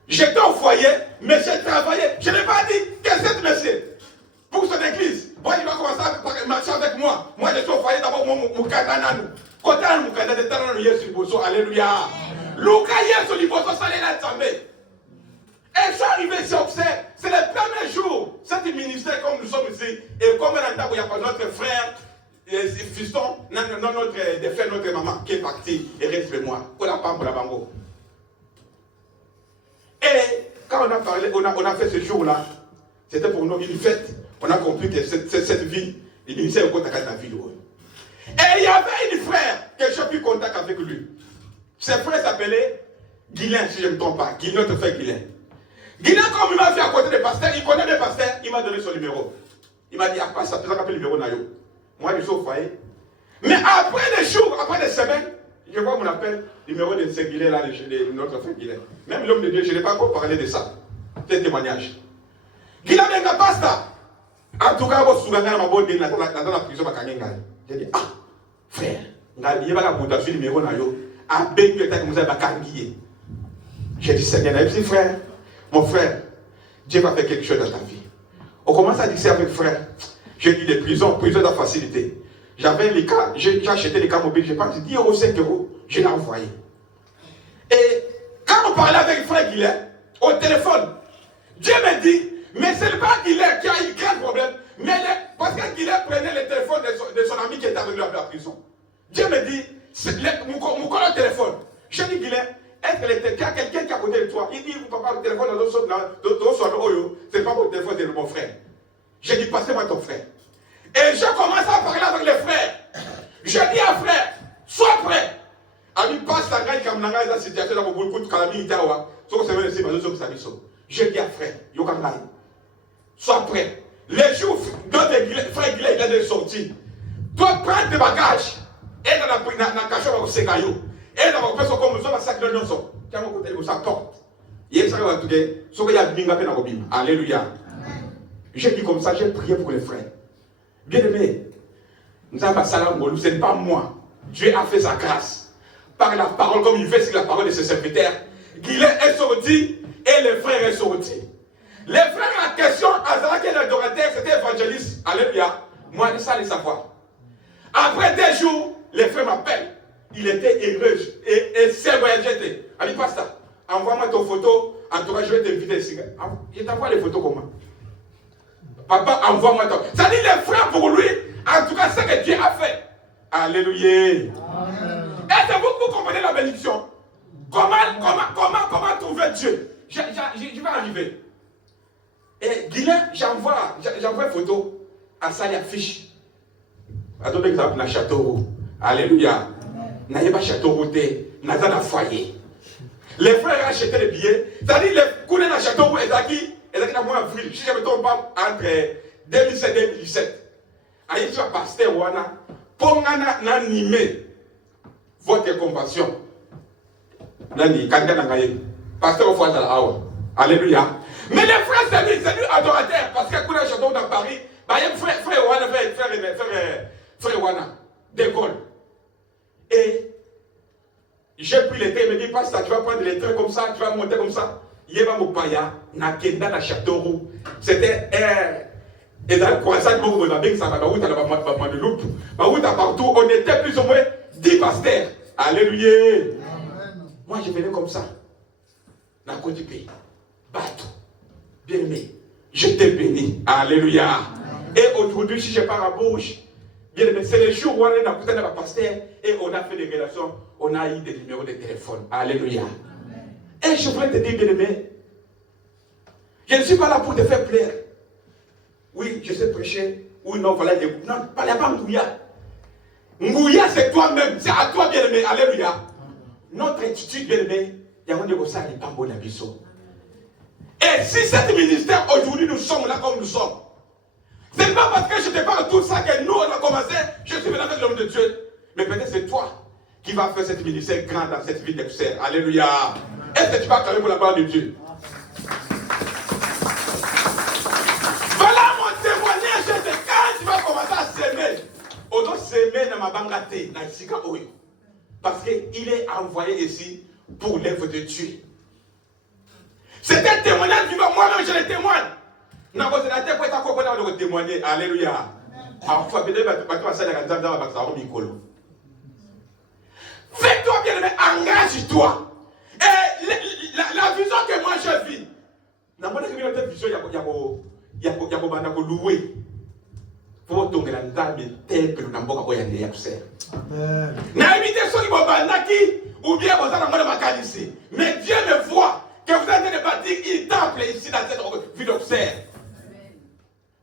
J'étais au foyer, mais j'ai travaillé. Je n'ai pas dit que cette monsieur, pour son église, bon, il va commencer à marcher avec moi. Moi, je suis au foyer d'abord, mon canananu. Quand on mon canananu, on est sur Bosso. Alléluia. Luka Yesu, il faut s'aller là, Zambé. Et je suis arrivé ici, observe. C'est le premier jour. Cet ministère, comme nous sommes ici, et comme il y a notre frère, fiston, notre maman qui est partie et reste avec moi. On a pas pour la bango. Et quand on a parlé, on a fait ce jour-là, c'était pour nous une fête. On a compris que cette vie, le ministère est contact avec la ville. Et il y avait une frère que j'ai pris contact avec lui. Ce frère s'appelait Guilain, si je ne me trompe pas. Notre frère Guilain. Guilain, comme il m'a fait à côté des pasteurs, il connaît des pasteurs, il m'a donné son numéro. Il m'a dit, ah, pas ça, tu as appelé le numéro Nayo. Moi, je suis au foyer. Mais après des jours, après des semaines, je vois mon appel, numéro de ce Guilain là, de notre frère Guilain. Même l'homme de Dieu, je n'ai pas encore parlé de ça. C'est un témoignage. Guilain n'est pas ça. En tout cas, vous souvenez dans la prison, j'ai dit, ah, frère, il y a un numéro Nayo. J'ai dit, Seigneur, frère, mon frère, Dieu va faire quelque chose dans ta vie. On commence à discuter avec frère. J'ai dit des prisons, prison de facilité. J'avais les cas, j'ai acheté les cas mobiles, j'ai pas dit 10 euros, 5 euros, je l'ai envoyé. Et quand on parlait avec frère Guilain, au téléphone, Dieu me dit, mais ce n'est pas Guilain qui a eu quel problème, mais parce que Guilain prenait le téléphone de son ami qui était avec lui à la prison. Dieu me dit, mon collègue téléphone. Je dis, Guilain, est-ce qu'il y a quelqu'un qui est à côté de toi? Il dit, papa, le téléphone c'est pas mon téléphone, c'est mon frère. Je dis, passez-moi ton frère. Et je commence à parler avec les frères. Je dis à frère, sois prêt. Ami passe la gagne comme la situation dans beaucoup de calamité. Je dis à frère, sois prêt. Les jours, notre frère Guilain, il est sorti. Toi, prends tes bagages. Et dans la cachette, c'est caillou. Et dans la personne comme ça, ça crée le nom. Tiens, mon côté, ça porte. Il y a ça, il y a binga pena robim. Alléluia. J'ai dit comme ça, j'ai prié pour les frères. Bien aimé, nous avons salam, ce n'est pas moi. Dieu a fait sa grâce. Par la parole, comme il fait sur la parole de ses serviteurs. Guilain est sorti et les frères sont sortis. Les frères, la question, Azara qui est l'adorateur, c'était évangéliste. Alléluia. Moi, ça, les savoir. Après 2 jours, les frères m'appellent. Il était heureux et c'est voyagé. Ami pasteur, envoie-moi ton photo. En tout cas, je vais t'inviter ici. Je t'envoie les photos comment? Papa, envoie-moi ton. Ça dit les frères pour lui. En tout cas, c'est ce que Dieu a fait. Alléluia. Est-ce que vous comprenez la bénédiction? Comment trouver Dieu? Je vais arriver. Et Guilain, j'envoie une photo à sa affiche. Attendez, exemple, dans Châteauroux. Alléluia. N'a pas Châteauroux, n'a pas de foyer. Les frères achetaient les billets. C'est-à-dire, les coulées dans Châteauroux, ils ont moins avril. Si je ne me trompe pas, entre 2007 et 2017. Aïe, tu as pasteur Wana. Pour n'animer votre compassion. Nani, Kanda Nangaye. Pasteur au foyer Alléluia. Mais les frères, c'est lui adorateur. Parce que Kouna Châteauroux dans Paris, il y a frère Wana, frère Wana, d'école. Et j'ai pris les trains, il me dit, pasteur, tu vas prendre les trains comme ça, tu vas monter comme ça. Yéba Mopaya, Nakenda, na Châteauroux. C'était et dans le croissant, on a bien ça, partout, on était plus ou moins 10 pasteurs. Alléluia. Moi, je venais comme ça. Dans le côté du pays. Bateau. Bien aimé. Je t'ai béni. Alléluia. Et aujourd'hui, si je pars à Bourges, bien aimé, c'est le jour où on a poussé dans la pasteur et on a fait des relations, on a eu des numéros de téléphone. Alléluia. Et je voudrais te dire, bien aimé, je ne suis pas là pour te faire plaire. Oui, je sais prêcher. Oui, non, voilà, non, parlez pas Ngouya. Ngouya, c'est toi-même. C'est à toi, bien aimé. Alléluia. Notre attitude, bien aimé, il y a un de ça, il n'est pas bon à Bissot. Et si cet ministère, aujourd'hui, nous sommes là comme nous sommes, ce n'est pas parce que je te parle de tout ça que nous, on a commencé, je suis venu avec l'homme de Dieu. Mais peut-être c'est toi qui vas faire cette ministère grand dans cette vie d'excès. Alléluia. Est-ce que tu vas acclamer pour la gloire de Dieu? Voilà mon témoignage de quand tu vas commencer à s'aimer. On doit s'aimer dans ma bangate, dans Sika Oyo. Parce qu'il est envoyé ici pour l'œuvre de Dieu. C'est un témoignage vivant, moi-même je le témoigne. Non, vous êtes pour être accompagné de témoigner. Alléluia. Parfois, peut-être que tu vas faire fais-toi bien aimé, engage-toi. Et la vision que moi je vis, dans mon vision, il y a louer. Pour tomber dans le temple, nous n'avons pas de accès. N'a évité ceux qui vont ou bien vous allez ma qualité. Mais Dieu me voit que vous êtes en train de bâtir un temple ici dans cette vie d'observe.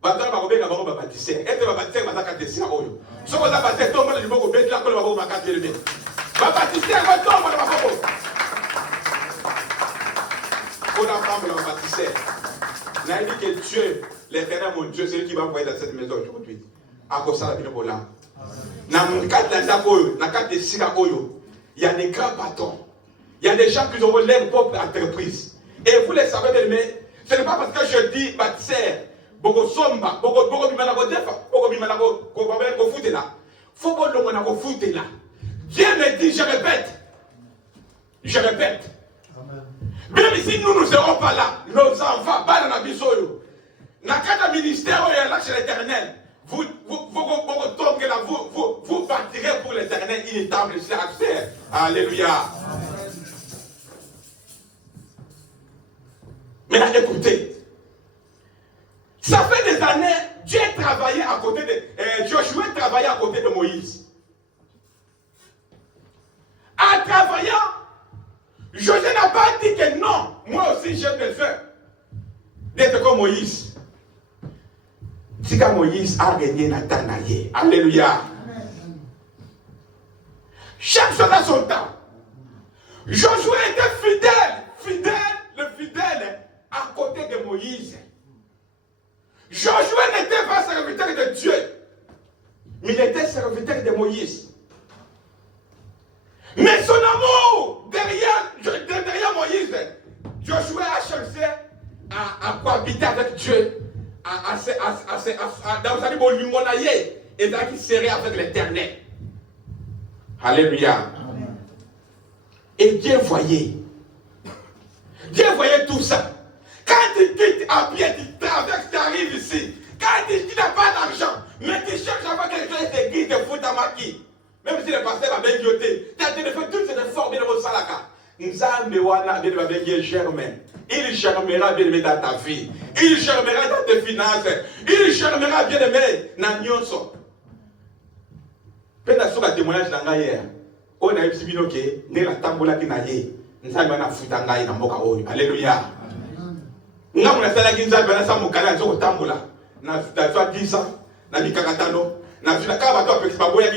Batala bakobé na bango bapatisseur. Est-ce que bapatisseur bazaka tesina oyo? Soko za bapatisseur tomba na liboko beti la kolo bako makati elebe. Bapatisseur ba tomba na bakoko. On a pambola ma bâtisseur. N'a dit que Dieu, l'éternel mon Dieu, c'est lui qui va envoyer dans cette maison aujourd'hui. À cause de la vie de Bola. Dans mon cadre de Sira Oyo, il y a des grands patrons. Il y a des gens qui ont leur propre entreprise. Et vous le savez, mais ce n'est pas parce que je dis bâtisseur, beaucoup somba, beaucoup bimanago defa, beaucoup bimanago foute là. Faut que le monde foute là. Dieu me dit, je répète. Je répète. Même si nous ne serons pas là, nos enfants, dans la bisoyo, dans le ministère là chez l'Éternel, vous bâtirez pour l'Éternel une table sur la terre. Alléluia. Maintenant, écoutez. Ça fait des années, Dieu travaillait à côté de... Josué travaillait à côté de Moïse. En travaillant, Josué n'a pas dit que non, moi aussi j'ai besoin d'être comme Moïse. C'est quand Moïse a régné Nathanaël. Alléluia. Chaque chose a son temps. Josué était le fidèle à côté de Moïse. Josué n'était pas serviteur de Dieu, mais il était serviteur de Moïse. Mais son amour derrière Moïse, Josué a cherché à cohabiter avec Dieu, dans sa vie, et dans qui serait avec l'Éternel. Alléluia. Et Dieu voyait tout ça. Quand tu quittes à pied, tu traverses, tu arrives ici. Quand tu n'as pas d'argent, mais tu cherches à voir quelque chose qui te fout à maquille. Même si le pasteur va bien guilloter, tu as fait toutes ces efforts, bien au salaka. Il germera bien aimé dans ta vie. Il germera dans tes finances. Il germera bien aimé dans Nyonso. Pena soka témoignage dans hier. On a eu si bien que ne la tambola qui n'a yé. Nous avons un foutu en gaï dans Moka Oyo. Alléluia. Nous avons un salaire qui nous a donné ça mon canal sur le tambola. Nous avons 10 ans. Nous avons 40 ans. Nous avons 40 ans. Nous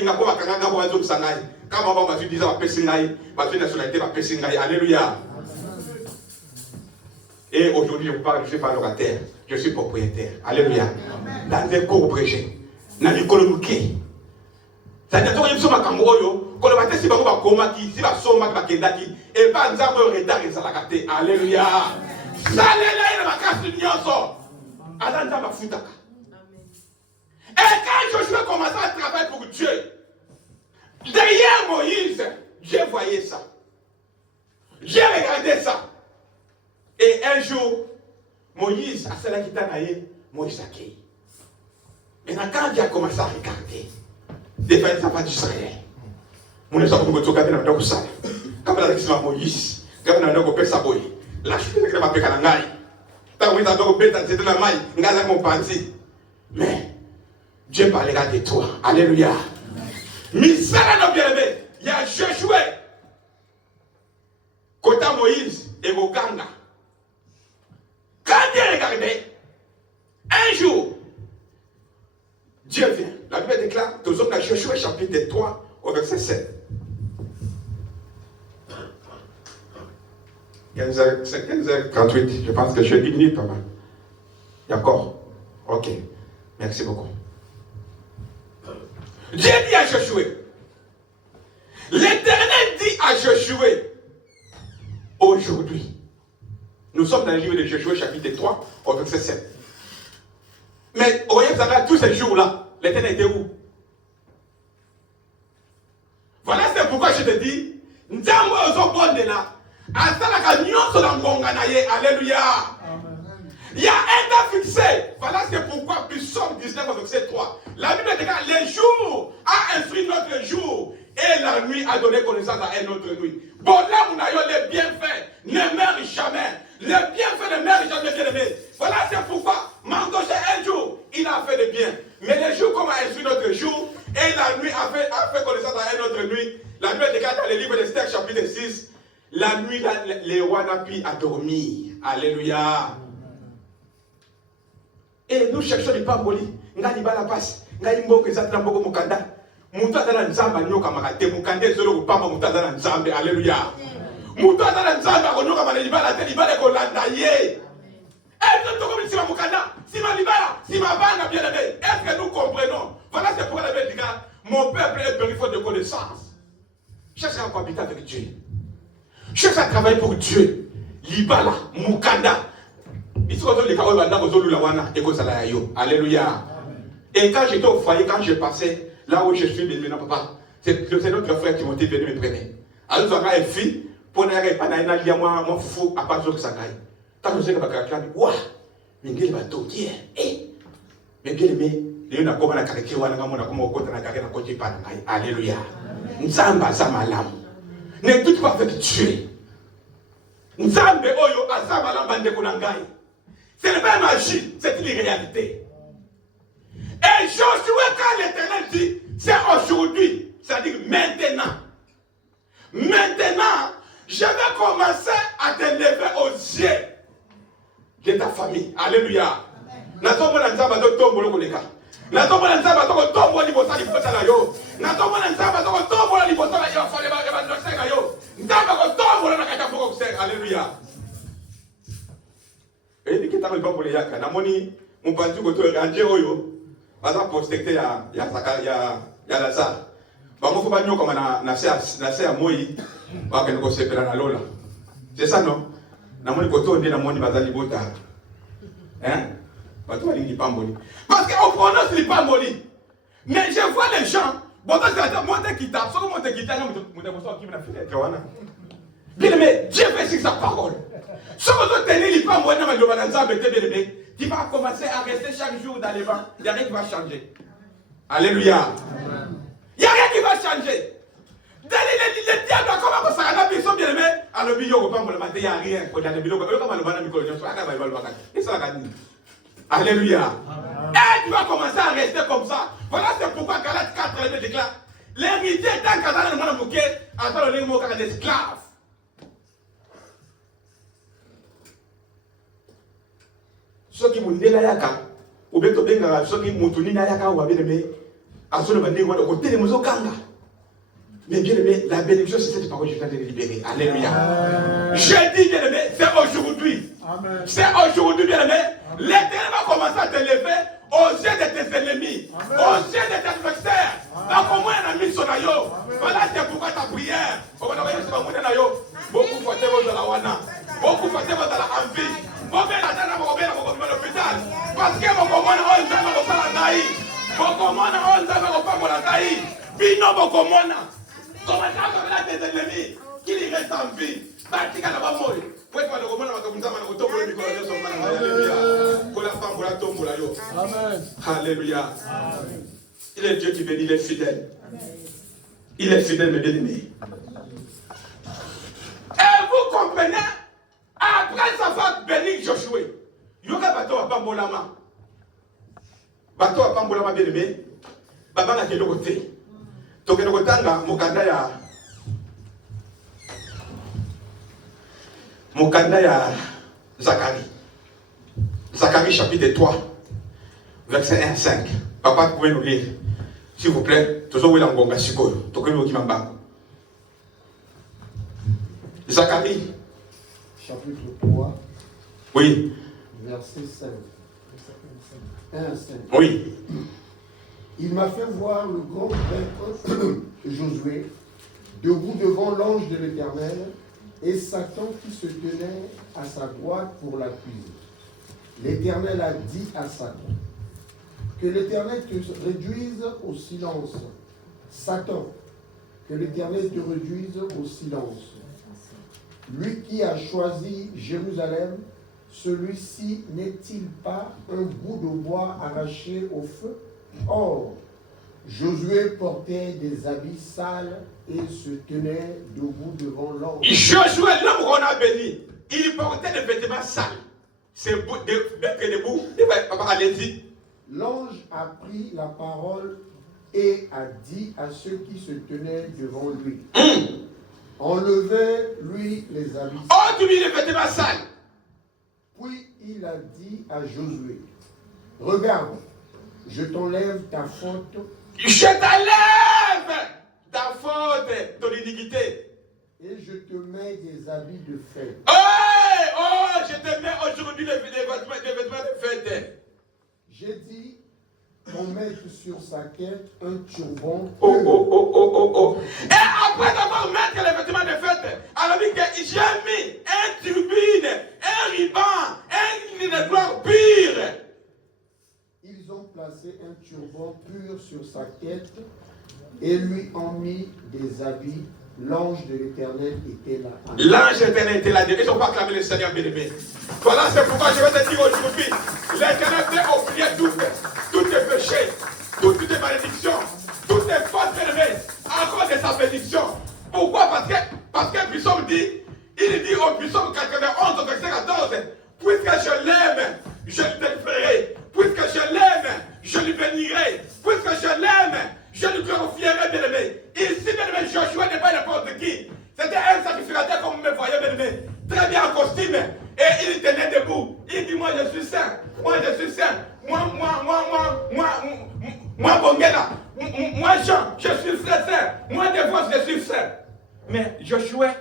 avons 40 ans. Quand on va 10 ans, on va nationalité, alléluia. Et aujourd'hui, je vous parle, je suis pas locataire, je suis propriétaire. Alléluia. Dans des cours prêchés, dans les colombes. Ça dit que nous sommes à Camboyo, quand on va tester, on va comment qui, si la somme va kendaki, et pas nous avons retard et ça la gâté. Alléluia. Ça là, il va casser l'ignorance. Alanda va foutre. Et quand Josué commençait à travailler pour Dieu, derrière Moïse, Dieu voyait ça. Dieu regardait ça. Et un jour, Moïse, à cela qui t'a naïe, Moïse a accueilli. Maintenant, quand Dieu a commencé à regarder, des fois, il n'a pas d'Israël. Mon ne sommes pas toqués dans le salle. Quand on a dit Moïse, quand on a dit que ça boy, là, je suis pas péché dans l'aïe. Tant que on a dit que c'était la maille, on a mon parti. Mais, Dieu parlera de toi. Alléluia. Mais ça, là, bien aimé, il y a Josué, côté Moïse et Mokanga. Quand Dieu regardait, un jour, Dieu vient. La Bible déclare, tous dans Josué chapitre 3 au verset 7. 15h38, je pense que je suis 10 minutes, papa. D'accord? Ok. Merci beaucoup. Dieu dit à Josué, l'Éternel dit à Josué, aujourd'hui, nous sommes dans le livre de Josué chapitre 3 au verset 7. Mais au voyez, tous ces jours-là, l'Éternel était où? Voilà, c'est pourquoi je te dis, alléluia. Il y a un temps fixé. Voilà, c'est pourquoi Psaume 19 verset 3. La Bible dit que les jours a instruit notre jour et la nuit a donné connaissance à une autre nuit. Bon, là, nous avons les bienfaits, ne meurent jamais. Les bienfaits ne meurent jamais, bien aimés. Voilà, c'est pourquoi Mandoché un jour, il a fait des biens. Mais les jours, comme a instruit notre jour et la nuit a fait connaissance à une autre nuit. La Bible dit dans le livre d'Esther, chapitre 6, la nuit, les rois n'ont pu à dormir. Alléluia. Et nous cherchons les pamboli. Ngani bala passe. Ngani mboko ezatela mboko mukanda. Mutu azala nzamba nyoka makate. Mukande zolo kupamba mutu azala nzambe. Alléluia. Muto atala nzamba konyoka bana libala te libala kolanda ye. Est-ce que tu comprends si ma mukanda, si ma libala, si ma bana bien aimé, est-ce que nous comprenons? Voilà c'est pourquoi la Bible dit mon peuple est péri faute de connaissance. Cherche à cohabiter avec Dieu. Cherche à travailler pour Dieu. Libala, mukanda. Ici quand on les kaola na kozolu la wana eko sala yo. Alléluia. Et quand j'étais au foyer, quand je passais là où je suis maintenant papa, c'est notre frère qui m'était venu me prendre. Alors ça a une fille pour n'aller pas dans un moi fou à part que ça gagne. Tant que je sais que ma caractère, waouh, mais quel bateau, tiens, mais quel mais, il y a comme la caractère, on a comme au côté de la caractère, côté pas alléluia. Nzamba, Zamalam. Ne tout pas avec Dieu. Nzambe, oyo, Azamalam, bande kunangai. Ce n'est pas magie, c'est une réalité. Et Josué, quand l'Éternel dit, c'est aujourd'hui, c'est-à-dire maintenant. Maintenant, je vais commencer à te lever aux yeux de ta famille. Alléluia. Natomona nzamba to tombolo koleka. Natomona nzamba to tombolo libosa libosa na yo. Natomona nzamba to tombolo libosa na yo fale ba ndoseka yo. Nzamba ko tombolo na kata foko kuseka. Alléluia. Et dit que ta ba mbole yaka namoni mupanzi ko to ranje oyo. Baza postecte ya Lazare. Bango faut pas nous comme na se ya moi ba ke ko sepela na lola. C'est ça non? Namoni koto ndi namoni bazali bota. Hein? Parce qu'on prononce les pamboli. Mais je vois les gens. Bon, c'est monter qui tape. Soit monter qui tape, bien aimé, Dieu fait sur sa parole. Si vous tenez les pamboli, tu vas commencer à rester chaque jour dans les vents. Il n'y a rien qui va changer. Alléluia. Il n'y a rien qui va changer. Les diables, comment ça va bien bien aimé? Alors, il n'y a rien. Et ça va gagner. Alléluia. Et tu vas commencer à rester comme ça. Voilà c'est pourquoi Galates 4 déclare l'héritier est un casal de mon bouquet, attends le mot d'un esclave. Ceux qui m'ont dit la yaka, ou bien ceux qui m'ont tenu la yaka, ou bien aimé, à ce moment-là, on va côté de mon kanga. Mais bien aimé, la bénédiction, c'est cette parole que je viens de libérer. Alléluia. Je dis bien aimé, c'est aujourd'hui. C'est aujourd'hui bien aimé. L'Éternel va commencer à te lever aux yeux de tes ennemis, aux yeux de tes adversaires. Donc au moins on a mis son aïe. Voilà c'est pourquoi ta prière. Beaucoup de fois tu vas dans la wana. Beaucoup de fois tu vas dans la envie. Beaucoup de fois tu vas dans l'hôpital. Parce que beaucoup de monde on s'en va au naï. Beaucoup de monde on s'en va au naï. Bino beaucoup de monde. Comment ça va tes ennemis qui les restent en vie. Parti quand on va mourir. Alléluia. Il est Dieu qui bénit les fidèles. Il est fidèle, mes bien-aimés. Et vous comprenez, après ça va bénir Josué. Yoga bateau à Pambolama. Bateau à Pambolama, bien-aimé. Baba n'a qu'un côté. Tokeno Kotanga, Mokanda Mokanda ya Zacharie. Zacharie chapitre 3, verset 1 à 5. Papa, vous pouvez nous lire. S'il vous plaît, toujours où il y a un bon gassiko. Tokeno Kimamba. Zacharie. Chapitre 3. Oui. Verset 5. 1 à 5. Oui. Il m'a fait voir le grand prêtre Josué debout devant l'ange de l'Éternel et Satan qui se tenait à sa droite pour l'accuser. L'Éternel a dit à Satan, que l'Éternel te réduise au silence. Satan, que l'Éternel te réduise au silence. Lui qui a choisi Jérusalem, celui-ci n'est-il pas un bout de bois arraché au feu? Or, Josué portait des habits sales et se tenait debout devant l'ange. Josué, l'homme qu'on a béni, il portait des vêtements sales. C'est d'être debout, allez-y. L'ange a pris la parole et a dit à ceux qui se tenaient devant lui, enlevez-lui les habits sales. Oh, tu mets les vêtements sales. Puis il a dit à Josué, regarde, je t'enlève ta faute. Je t'enlève ta faute, ton iniquité. Et je te mets des habits de fête. Oh, je te mets aujourd'hui des vêtements de fête. J'ai dit qu'on mette sur sa tête un turban. Et après avoir mis les vêtements de fête, alors dit que j'ai mis un turbine, un ruban, un lit de gloire pure. Ils ont placé un turban pur sur sa tête et lui ont mis des habits. L'ange de l'Éternel était là. L'ange de l'Éternel était là. Ils n'ont pas acclamé le Seigneur bien-aimé. Voilà, c'est pourquoi je vais te dire aujourd'hui, l'Éternel fait oublier tous tes péchés, toutes tes malédictions, toutes tes fautes bien-aimées, encore de sa bénédiction. Pourquoi? Parce que Psaume dit, il dit au Psaume 91, verset 14, puisque je l'aime, je le délivrerai. Puisque je l'aime, je lui bénirai. Puisque je l'aime, je lui glorifierai, bien-aimé. Ici, bien-aimé, Joshua n'est pas n'importe qui. C'était un sacrificateur comme vous me voyez, bien-aimé. Très bien en costume. Et il tenait debout. Il dit, moi je suis saint. Moi je suis saint. Moi Bongela. Moi Jean, je suis frère saint. Moi Devos, je suis saint. Mais Joshua,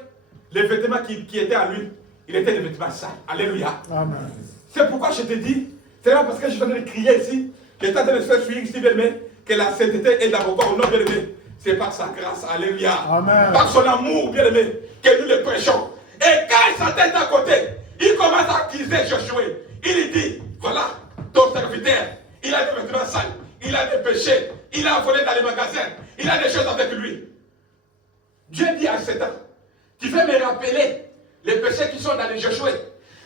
les vêtements qui étaient à lui, il était des vêtements sales. Alléluia. Amen. C'est pourquoi je te dis, c'est là parce que je suis en train de crier ici, que je suis en train de faire suivre ici, bien-aimé, que la sainteté est dans vos corps, non, bien-aimé. C'est par sa grâce, alléluia. Amen. Par son amour, bien-aimé, que nous le prêchons. Et quand il s'entête à côté, il commence à accuser Josué. Il lui dit, voilà, ton serviteur, il a des vêtements sales, il a des péchés, il a volé dans les magasins, il a des choses avec lui. Dieu dit à Satan, tu veux me rappeler les péchés qui sont dans les Josué.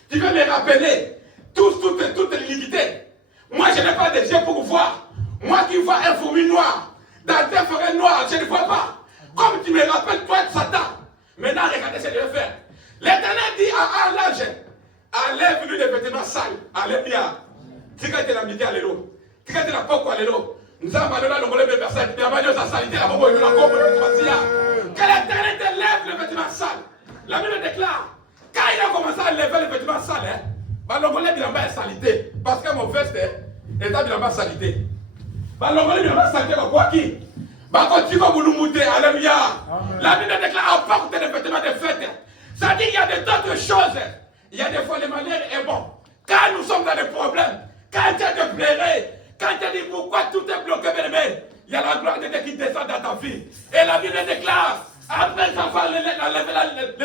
Tu veux me rappeler toute l'iniquité. Moi, je n'ai pas des yeux pour voir. Moi qui vois un fourmi noir dans tes forêts noires, je ne vois pas. Comme tu me rappelles, toi, Satan. Maintenant, regardez ce que je vais faire. L'Éternel dit à l'ange, enlève-lui les vêtements sales. Alléluia. Tu vas te la midi, alléluia. Tu vas te la poko, alléluia. Nous avons parlé de l'ongolais de personne. Tu vas dire sa salité, la bobo, il la combo, que l'Éternel te lève les vêtements sales. La Bible déclare, quand il a commencé à lever les vêtements sales, l'ongolais dit la salité. Parce que mon veste est dans la salité. L'ongolais dit la salité, quoi qui? Quand tu vas vous nous monter, alléluia. La Bible déclare, apporte les vêtements de fête. Ça dit qu'il y a d'autres choses. Il y a des fois les manières est bon. Quand nous sommes dans des problèmes, quand tu as de pleurer, quand tu as dit pourquoi tout est bloqué, bien-aimé, il y a la gloire de Dieu qui descend dans ta vie. Et la Bible déclare, après ça va les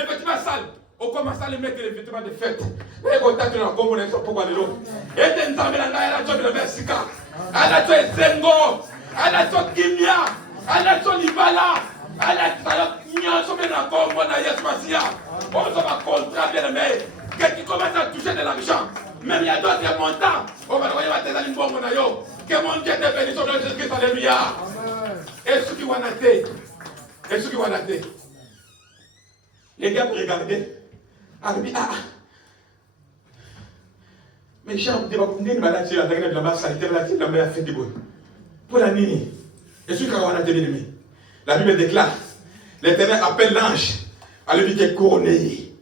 vêtements sales, on commence à les mettre les vêtements de fête. Et quand tu as un combo, ils sont pour aller l'eau. Et tu as un Mexica, un Zengo, un Kimia, un Libala, on va contrat bien aimé, qui commence à toucher de l'argent. Même il y a d'autres montants. On va voir tes aliments que mon Dieu te bénisse au nom de Jésus-Christ, alléluia. Et ceux qui vont naître, les gars me regardaient. Mais j'ai envie de dire, malade, la dernière de la masse sanitaire, la meilleure fête du bois. Pour la nini, et ceux qui vont naître, bien aimé. La Bible déclare, l'Éternel appelle l'ange à lui dire couronné.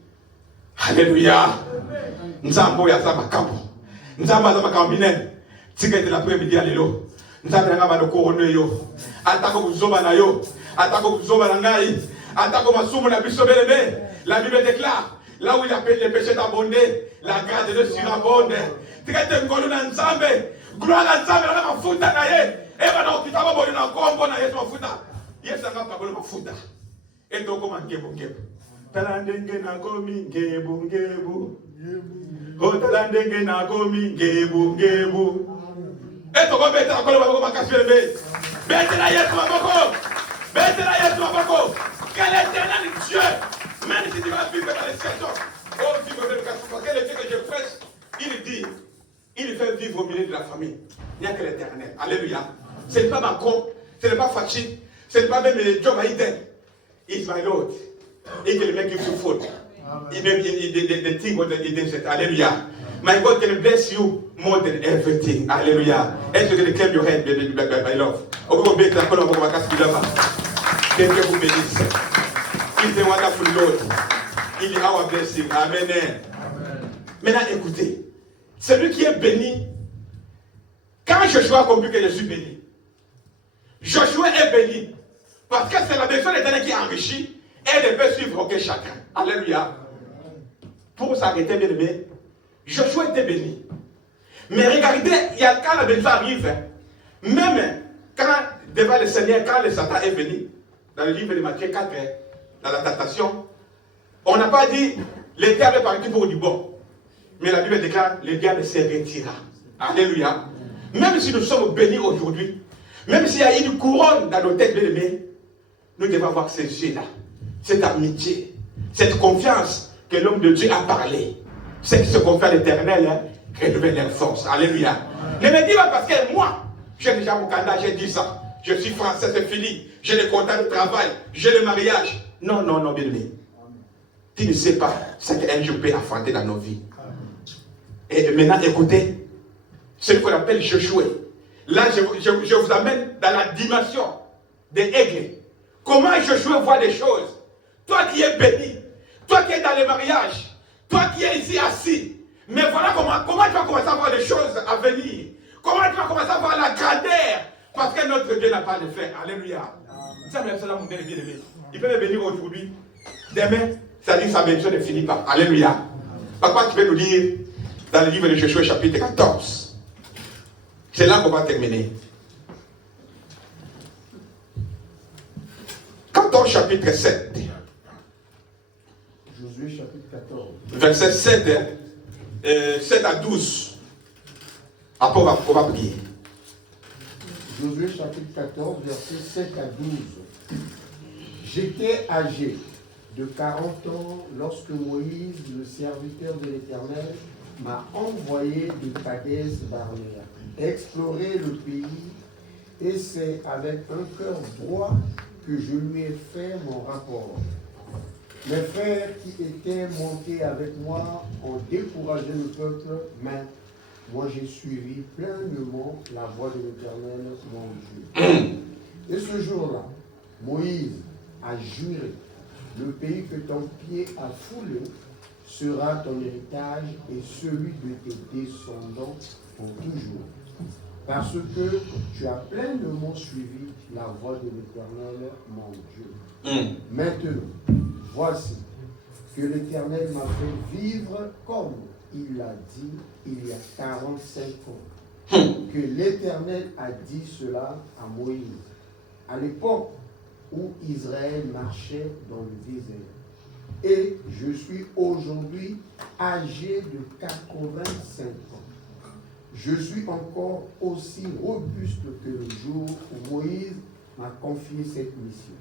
Alléluia. Nous avons ya sama kampo. Nous avons sama kambinen. Tika de l'après-midi alléluia. Nous avons couronné yo. Atako kuzoba na yo. Atako kuzoba na ngai. Atako masumu na biso belebe. La Bible déclare, là où il appelle les péchés d'abonder, la grâce de Dieu surabonde. Tika de ngolu na nzambe. Gloire à nzambe na mafuta na ye. Eba na okitaba boli na kombo na Yesu mafuta. Yesu ngapa boli mafuta. Eto koma ngebo. Talandenge na komi ngebo. Talandenge na komi ngebo. Eto ko beta ko ba ko makasbele. Beta na Yesu maboko. Quel éternel Dieu. Même si tu vas vivre dans les situations. Oh, vivre dans le cas. Parce que le Dieu que je prêche, il fait vivre au milieu de la famille. Il n'y a que l'éternel. Alléluia. Ce n'est pas Macron, ce n'est pas Fachi, ce n'est pas même Joe Biden. It's my Lord. He can make you feel full. He make the thing what he did. Hallelujah. My God can bless you more than everything. Hallelujah. And you can clap your hand, my love. Que Dieu vous bénisse. Il est wonderful Lord. Il est our blessing. Amen. Maintenant, écoutez. Celui qui est béni, quand Joshua a compris que je suis béni, Joshua est béni parce que c'est la bénédiction de l'Éternel qui enrichit Elle ne peut suivre que chacun. Alléluia. Pour s'arrêter, bien aimé, Josué était béni. Mais regardez, il y a quand la bénédiction arrive, même quand, devant le Seigneur, quand le Satan est venu, dans le livre de Matthieu 4, dans la tentation, on n'a pas dit, le diable est parti pour du bon. Mais la Bible déclare, le diable se retira. Alléluia. Même si nous sommes bénis aujourd'hui, même s'il y a une couronne dans nos têtes, bien aimés, nous devons avoir ces yeux-là, cette amitié, cette confiance que l'homme de Dieu a parlé. Ceux qui se confient à l'Éternel, renouvellent leur force. Alléluia. Ne me dis pas parce que moi, j'ai déjà mon candidat, j'ai 10 ans. Je suis français, c'est fini. J'ai le contrat de travail, j'ai le mariage. Non, non, non, bien aimé. Tu ne sais pas ce qu'un jour peut affronter dans nos vies. Et maintenant, écoutez, ce qu'on appelle Josué. Là, je vous amène dans la dimension des aigles. Comment Josué voit des choses. Toi qui es béni, toi qui es dans le mariage, toi qui es ici assis. Mais voilà comment tu vas commencer à voir des choses à venir. Comment tu vas commencer à voir la grandeur. Parce que notre Dieu n'a pas de fait. Alléluia. Ça, même ça, mon bien-aimé. Il peut me bénir aujourd'hui. Demain, ça dit que sa bénédiction ne finit pas. Alléluia. Papa, tu peux nous dire dans le livre de Josué, chapitre 14. C'est là qu'on va terminer. 14, chapitre 7. Josué, chapitre 14. Verset 7 à 12. Après, on va prier. Josué, chapitre 14, verset 7 à 12. J'étais âgé de 40 ans lorsque Moïse, le serviteur de l'Éternel, m'a envoyé de Kadès Barnéa explorer le pays, et c'est avec un cœur droit que je lui ai fait mon rapport. Mes frères qui étaient montés avec moi ont découragé le peuple, mais moi j'ai suivi pleinement la voie de l'Éternel, mon Dieu. Et ce jour-là, Moïse a juré, le pays que ton pied a foulé sera ton héritage et celui de tes descendants pour toujours. Parce que tu as pleinement suivi la voie de l'Éternel, mon Dieu. Maintenant, voici que l'Éternel m'a fait vivre comme il l'a dit il y a 45 ans. Que l'Éternel a dit cela à Moïse, à l'époque où Israël marchait dans le désert. Et je suis aujourd'hui âgé de 85 ans. Je suis encore aussi robuste que le jour où Moïse m'a confié cette mission.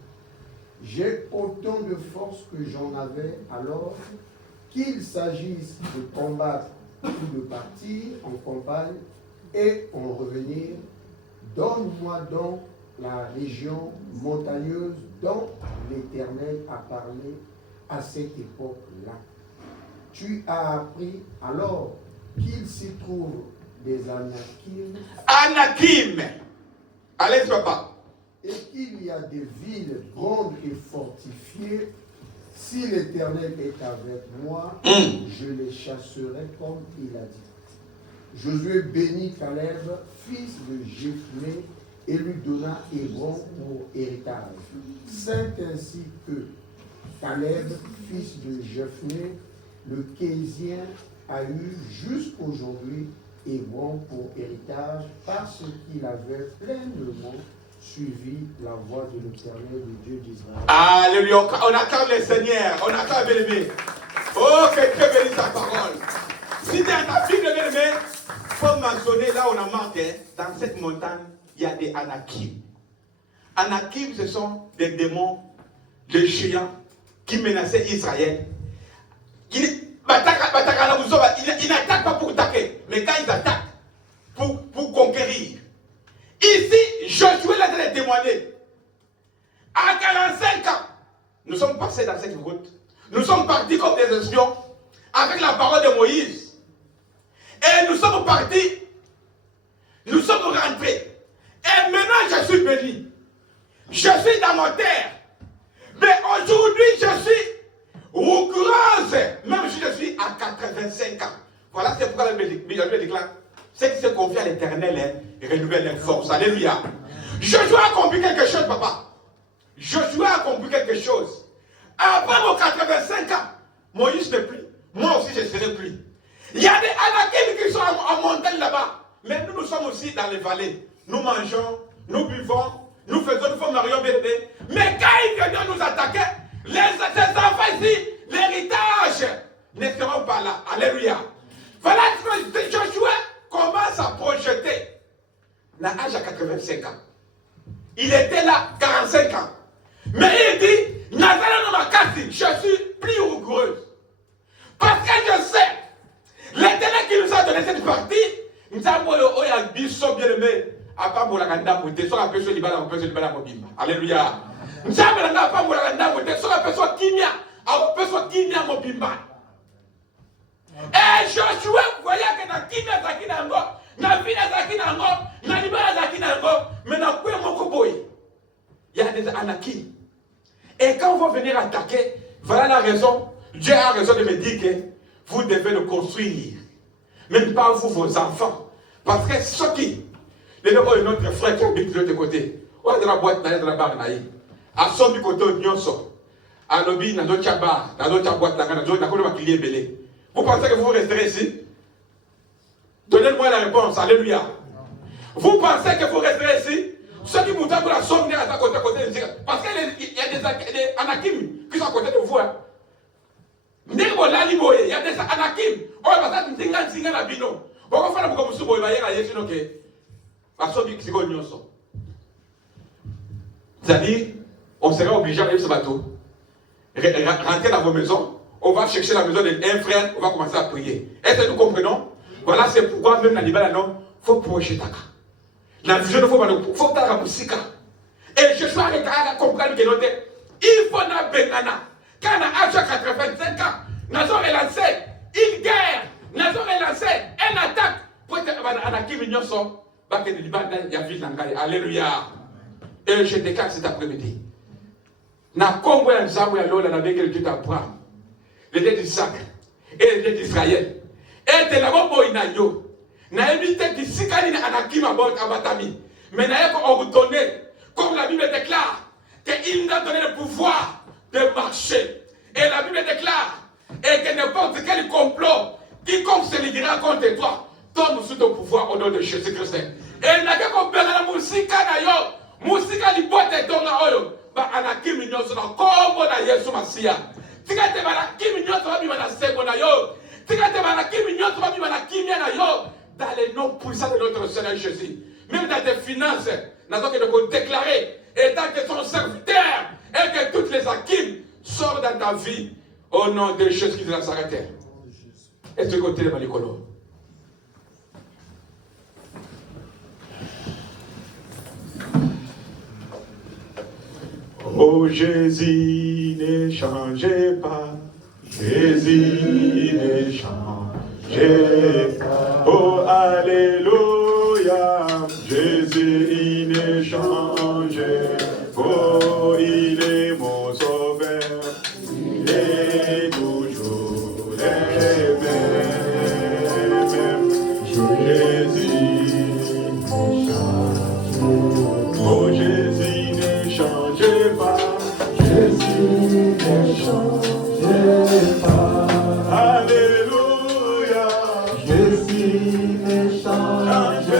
J'ai autant de force que j'en avais alors, qu'il s'agisse de combattre ou de partir en campagne et en revenir. Donne-moi donc la région montagneuse dont l'Éternel a parlé à cette époque-là. Tu as appris alors qu'il s'y trouve des Anakim. Anakim. Allez, papa. Et qu'il y a des villes grandes et fortifiées. Si l'Éternel est avec moi, je les chasserai comme il a dit. Josué bénit Caleb, fils de Jephné, et lui donna Hébron pour héritage. C'est ainsi que Caleb, fils de Jephné, le Kézien, a eu jusqu'aujourd'hui Hébron pour héritage parce qu'il avait pleinement suivi la voie de l'Éternel, le Dieu d'Israël. Alléluia. On acclame le Seigneur. On acclame bien-aimé. Oh, que Dieu bénisse sa parole. Si tu as ta Bible, bien-aimé, il faut mentionner là où on a marqué, dans cette montagne, il y a des Anakim. Anakim, ce sont des démons, des géants qui menaçaient Israël. Ils n'attaquent pas pour attaquer, mais quand ils attaquent, pour conquérir. Ici, Josué l'a témoigné. À 45 ans, nous sommes passés dans cette route. Nous sommes partis comme des espions avec la parole de Moïse. Et nous sommes partis. Nous sommes rentrés. Et maintenant, je suis béni. Je suis dans mon terre. Mais aujourd'hui, je suis rougrose. Même si je suis à 85 ans. Voilà, c'est pourquoi la Bible déclare. Ceux qui se confient à l'Éternel renouvellent leurs forces. Alléluia. Josué a accompli quelque chose, papa. Josué a accompli quelque chose. Après vos 85 ans, Moïse n'est plus. Moi aussi, je ne serai plus. Il y a des Anakim qui sont en montagne là-bas. Mais nous sommes aussi dans les vallées. Nous mangeons, nous buvons, nous faisons Marion bébé. Mais quand ils viennent nous attaquer, ces enfants ici, l'héritage ne seront pas là. Alléluia. Voilà ce que Josué commence à projeter. Il a l'âge à 85 ans. Il était là 45 ans. Mais il dit, je suis plus rigoureuse. Parce que je sais, l'Éternel qui nous a donné cette partie, nous avons bien aimé. Alléluia. Nous avons et Josué voyait que na kina zakinango, na vina zakinango, na libala zakinango, mais na kwe moko boy. Il y a des Anakim. Et quand on va venir attaquer, voilà la raison. Dieu a raison de me dire que vous devez le construire. Même pas vous, vos enfants. Parce que ceux qui, notre frère qui habite de l'autre côté, on a de la boîte, dans la barre, à son du côté, nyonso, à l'objet, dans notre bar, dans notre boîte, dans notre belé. Vous pensez que vous resterez ici? Donnez-moi la réponse. Alléluia. Vous pensez que vous resterez ici? Ceux qui vous donnent la somme à côté, parce qu'il y a des Anakim qui sont à côté de vous. Il y a des Anakim. C'est-à-dire, on sera obligé à aller ce bateau, rentrer dans vos maisons. On va chercher la maison d'un frère, on va commencer à prier. Est-ce que nous comprenons? Voilà, c'est pourquoi même la libéra, non, il faut projeter. La vision, il faut faire la musique. Et je suis arrêté à comprendre que il faut na benana. Quand on a 85 ans, nous avons relancé une guerre, nous avons relancé une attaque pour être en Akim Nyonso, alléluia. Et je déclare cet après-midi. Na Congo ya Nzambe ya Lola na Bekele Dieu d'Abraham. Le Dieu d'Isaac et le Dieu d'Israël. Et de la bobo inayo. Na évité d'ici quand il y a Anakim abatami. Mais n'a pas ordonné, comme la Bible déclare, qu'il nous a donné le pouvoir de marcher. Et la Bible déclare, et que n'importe quel complot, quiconque se liguera contre toi, tombe sous ton pouvoir au nom de Jésus-Christ. Et n'a pas qu'on la musique na yo, musique li boite tonga oyo, ba Anakim nyonso na kombo na Yesu Masia. Tikate bana Kim nyonso ba bima na sebo na yo. Tikate bana Kim nyonso ba bima na kimia na yo. Dans les noms puissants de notre Seigneur Jésus. Même dans tes finances, nous avons que déclarer, étant que son serviteur, et que toutes les Akim sortent dans ta vie, au nom de Jésus de Nazareth. Et tu côté de Malikolo. Oh Jésus, ne changez pas. Jésus, ne changez pas. Oh Alléluia. Jésus, il ne change. Oh, il est mon sauveur. Il est toujours le même. Jésus ne change. Oh Jésus ne change pas. Jésus ne change pas. Alléluia. Jésus ne change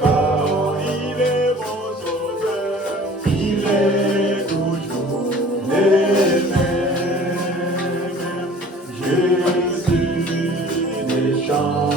pas. Oh, il est mon sauveur. Il est toujours le même. Jésus ne change pas.